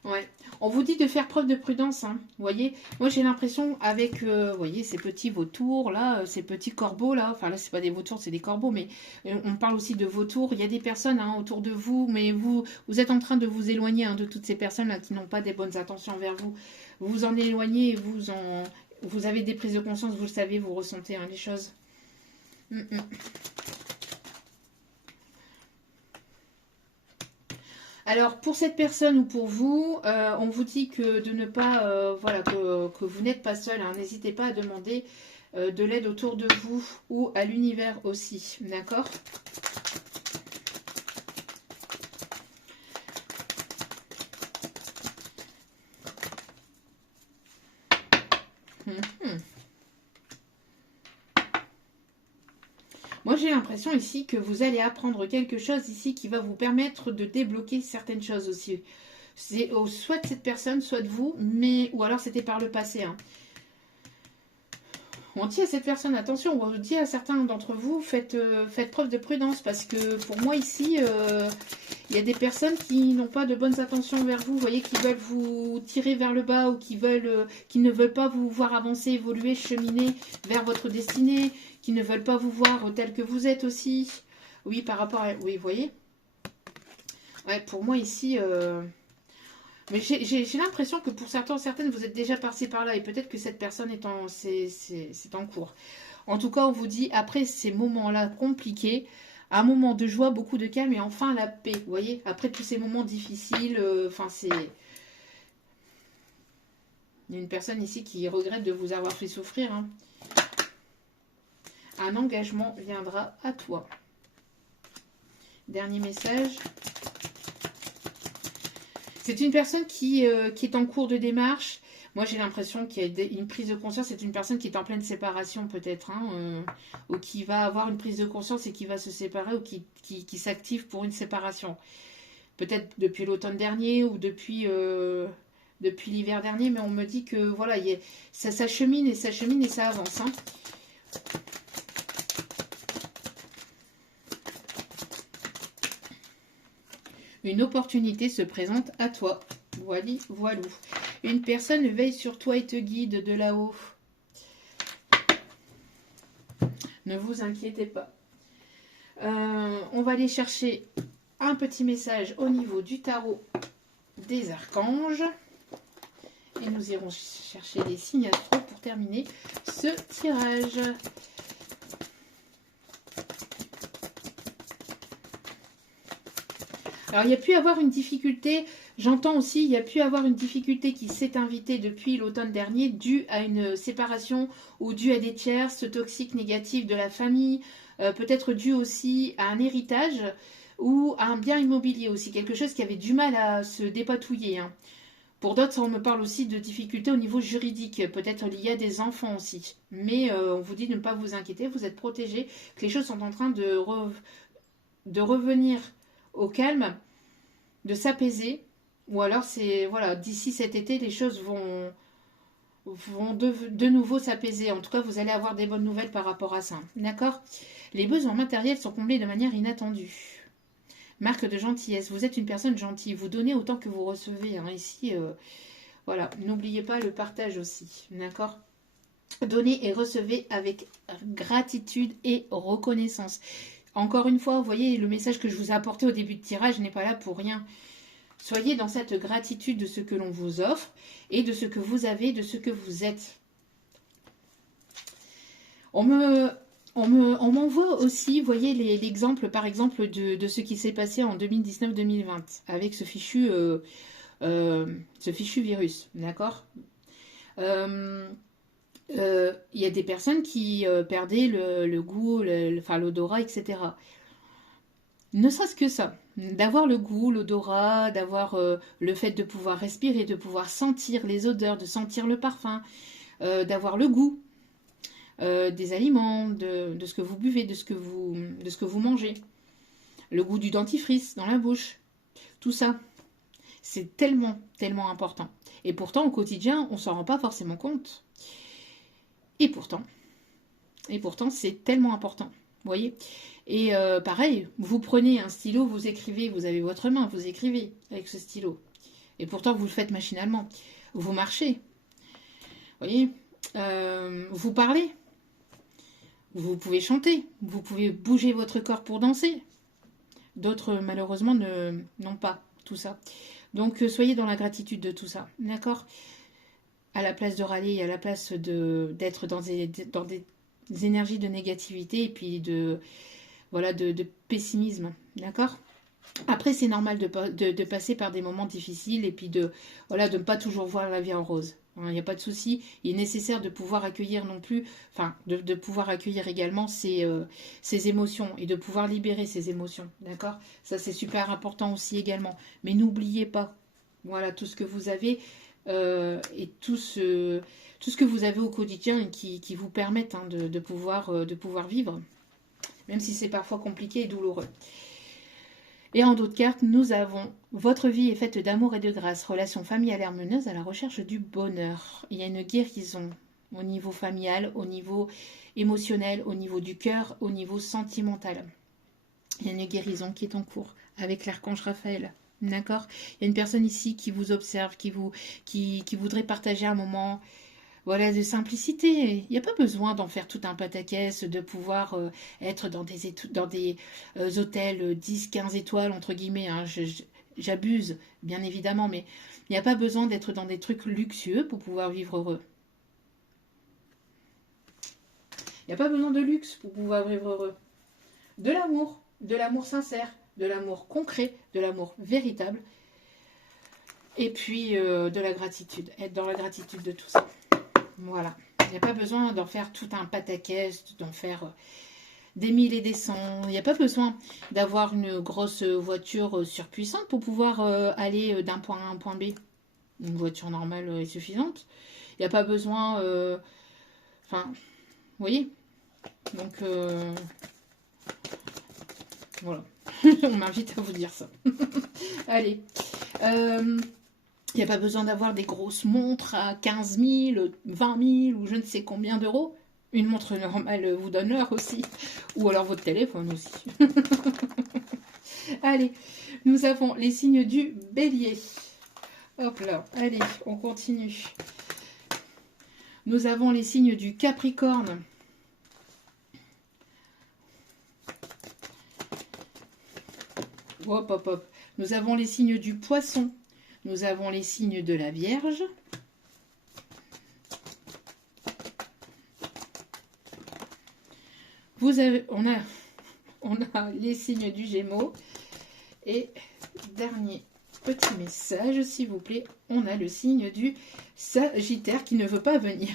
Ouais. On vous dit de faire preuve de prudence, hein. Vous voyez, moi j'ai l'impression avec, vous voyez, ces petits vautours là, ces petits corbeaux là, enfin là c'est pas des vautours, c'est des corbeaux, mais on parle aussi de vautours. Il y a des personnes hein, autour de vous, mais vous êtes en train de vous éloigner hein, de toutes ces personnes là qui n'ont pas des bonnes intentions envers vous. Vous vous en éloignez, et vous avez des prises de conscience, vous le savez, vous ressentez hein, les choses. Alors, pour cette personne ou pour vous, on vous dit que de ne pas, voilà, que vous n'êtes pas seul. Hein. N'hésitez pas à demander de l'aide autour de vous ou à l'univers aussi. D'accord ? Moi, j'ai l'impression ici que vous allez apprendre quelque chose ici qui va vous permettre de débloquer certaines choses aussi. C'est soit de cette personne, soit de vous, mais ou alors c'était par le passé. Hein. On dit à cette personne, attention, on dit à certains d'entre vous, faites preuve de prudence parce que pour moi ici, il y a des personnes qui n'ont pas de bonnes intentions envers vous, vous voyez, qui veulent vous tirer vers le bas ou qui ne veulent pas vous voir avancer, évoluer, cheminer vers votre destinée, qui ne veulent pas vous voir tel que vous êtes aussi. Oui, par rapport à... Oui, vous voyez. Ouais, pour moi ici... Mais j'ai l'impression que pour certaines, vous êtes déjà passé par là et peut-être que cette personne c'est en cours. En tout cas, on vous dit, après ces moments-là compliqués, un moment de joie, beaucoup de calme et enfin la paix. Vous voyez, après tous ces moments difficiles, enfin c'est... Il y a une personne ici qui regrette de vous avoir fait souffrir. Hein. Un engagement viendra à toi. Dernier message. C'est une personne qui est en cours de démarche. Moi, j'ai l'impression qu'il y a une prise de conscience. C'est une personne qui est en pleine séparation, peut-être, hein, ou qui va avoir une prise de conscience et qui va se séparer, ou qui s'active pour une séparation. Peut-être depuis l'automne dernier ou depuis l'hiver dernier, mais on me dit que voilà, ça chemine et ça chemine et ça avance. Hein. Une opportunité se présente à toi. Voili, voilou. Une personne veille sur toi et te guide de là-haut. Ne vous inquiétez pas. On va aller chercher un petit message au niveau du tarot des archanges. Et nous irons chercher les signes astro pour terminer ce tirage. Alors, il y a pu avoir une difficulté, j'entends aussi, il y a pu avoir une difficulté qui s'est invitée depuis l'automne dernier due à une séparation ou due à des tierces toxiques négatifs de la famille, peut-être due aussi à un héritage ou à un bien immobilier aussi, quelque chose qui avait du mal à se dépatouiller. Hein. Pour d'autres, on me parle aussi de difficultés au niveau juridique, peut-être liées à des enfants aussi. Mais on vous dit de ne pas vous inquiéter, vous êtes protégés, que les choses sont en train de revenir au calme, de s'apaiser, ou alors c'est voilà, d'ici cet été les choses vont de nouveau s'apaiser. En tout cas, vous allez avoir des bonnes nouvelles par rapport à ça. D'accord ? Les besoins matériels sont comblés de manière inattendue. Marque de gentillesse. Vous êtes une personne gentille. Vous donnez autant que vous recevez. Hein. Ici, voilà. N'oubliez pas le partage aussi. D'accord? Donnez et recevez avec gratitude et reconnaissance. Encore une fois, vous voyez, le message que je vous ai apporté au début de tirage n'est pas là pour rien. Soyez dans cette gratitude de ce que l'on vous offre et de ce que vous avez, de ce que vous êtes. On m'envoie aussi, vous voyez, l'exemple, par exemple, de ce qui s'est passé en 2019-2020 avec ce fichu virus, d'accord? Il y a des personnes qui perdaient le goût, enfin l'odorat, etc. Ne serait-ce que ça, d'avoir le goût, l'odorat, d'avoir le fait de pouvoir respirer, de pouvoir sentir les odeurs, de sentir le parfum, d'avoir le goût des aliments, de ce que vous buvez, de ce que vous mangez, le goût du dentifrice dans la bouche, tout ça, c'est tellement, tellement important. Et pourtant, au quotidien, on ne s'en rend pas forcément compte. Et pourtant, c'est tellement important. Vous voyez? Et pareil, vous prenez un stylo, vous écrivez, vous avez votre main, vous écrivez avec ce stylo. Et pourtant, vous le faites machinalement. Vous marchez. Vous voyez? Vous parlez. Vous pouvez chanter. Vous pouvez bouger votre corps pour danser. D'autres, malheureusement, n'ont pas tout ça. Donc, soyez dans la gratitude de tout ça. D'accord? À la place de râler, à la place d'être dans des énergies de négativité et puis de pessimisme, d'accord? Après, c'est normal de passer par des moments difficiles et puis de ne pas toujours voir la vie en rose. Il n'y a pas de souci. Il est nécessaire de pouvoir accueillir de pouvoir accueillir également ces émotions et de pouvoir libérer ces émotions, d'accord? Ça, c'est super important aussi également. Mais n'oubliez pas, voilà, tout ce que vous avez et tout ce que vous avez au quotidien et qui vous permettent de pouvoir vivre, même si c'est parfois compliqué et douloureux. Et en d'autres cartes, nous avons « Votre vie est faite d'amour et de grâce, relation familiale harmonieuse à la recherche du bonheur ». Il y a une guérison au niveau familial, au niveau émotionnel, au niveau du cœur, au niveau sentimental. Il y a une guérison qui est en cours avec l'archange Raphaël. D'accord? Il y a une personne ici qui vous observe, qui voudrait partager un moment... Voilà, de simplicité. Il n'y a pas besoin d'en faire tout un pataquès, de pouvoir être dans des hôtels 10, 15 étoiles, entre guillemets. Hein. J'abuse, bien évidemment, mais il n'y a pas besoin d'être dans des trucs luxueux pour pouvoir vivre heureux. Il n'y a pas besoin de luxe pour pouvoir vivre heureux. De l'amour sincère, de l'amour concret, de l'amour véritable, et puis de la gratitude. Être dans la gratitude de tout ça. Voilà, il n'y a pas besoin d'en faire tout un pataquès, d'en faire des mille et des cents. Il n'y a pas besoin d'avoir une grosse voiture surpuissante pour pouvoir aller d'un point A à un point B. Une voiture normale est suffisante. Il n'y a pas besoin... Enfin, vous voyez? Donc, voilà. On m'invite à vous dire ça. Allez. Il n'y a pas besoin d'avoir des grosses montres à 15 000, 20 000 ou je ne sais combien d'euros. Une montre normale vous donne l'heure aussi. Ou alors votre téléphone aussi. Allez, nous avons les signes du bélier. Hop là, allez, on continue. Nous avons les signes du capricorne. Hop, hop, hop. Nous avons les signes du poisson. Nous avons les signes de la Vierge. On a les signes du Gémeaux. Et dernier petit message, s'il vous plaît, on a le signe du Sagittaire qui ne veut pas venir.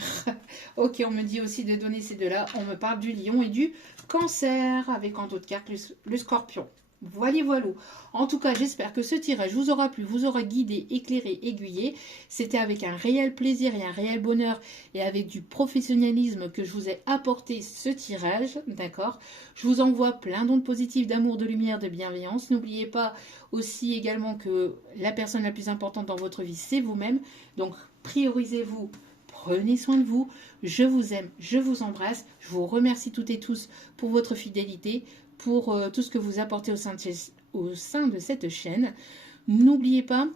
Ok, on me dit aussi de donner ces deux-là. On me parle du Lion et du Cancer, avec en d'autres cartes le Scorpion. Voilà, voilà. En tout cas, j'espère que ce tirage vous aura plu, vous aura guidé, éclairé, aiguillé. C'était avec un réel plaisir et un réel bonheur et avec du professionnalisme que je vous ai apporté ce tirage, d'accord? Je vous envoie plein d'ondes positives d'amour, de lumière, de bienveillance. N'oubliez pas aussi également que la personne la plus importante dans votre vie, c'est vous-même. Donc, priorisez-vous. Prenez soin de vous. Je vous aime, je vous embrasse. Je vous remercie toutes et tous pour votre fidélité, pour tout ce que vous apportez au sein de cette chaîne. N'oubliez pas,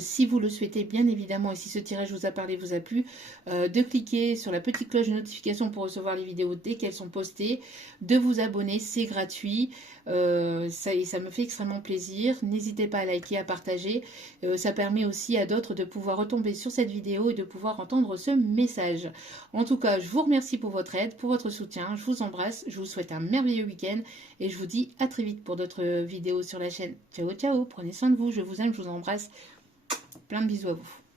si vous le souhaitez bien évidemment, et si ce tirage vous a parlé, vous a plu, de cliquer sur la petite cloche de notification pour recevoir les vidéos dès qu'elles sont postées, de vous abonner, c'est gratuit, ça me fait extrêmement plaisir. N'hésitez pas à liker, à partager, ça permet aussi à d'autres de pouvoir retomber sur cette vidéo et de pouvoir entendre ce message. En tout cas, je vous remercie pour votre aide, pour votre soutien, je vous embrasse, je vous souhaite un merveilleux week-end et je vous dis à très vite pour d'autres vidéos sur la chaîne. Ciao ciao, prenez soin de vous, je vous aime, je vous embrasse. Plein de bisous à vous.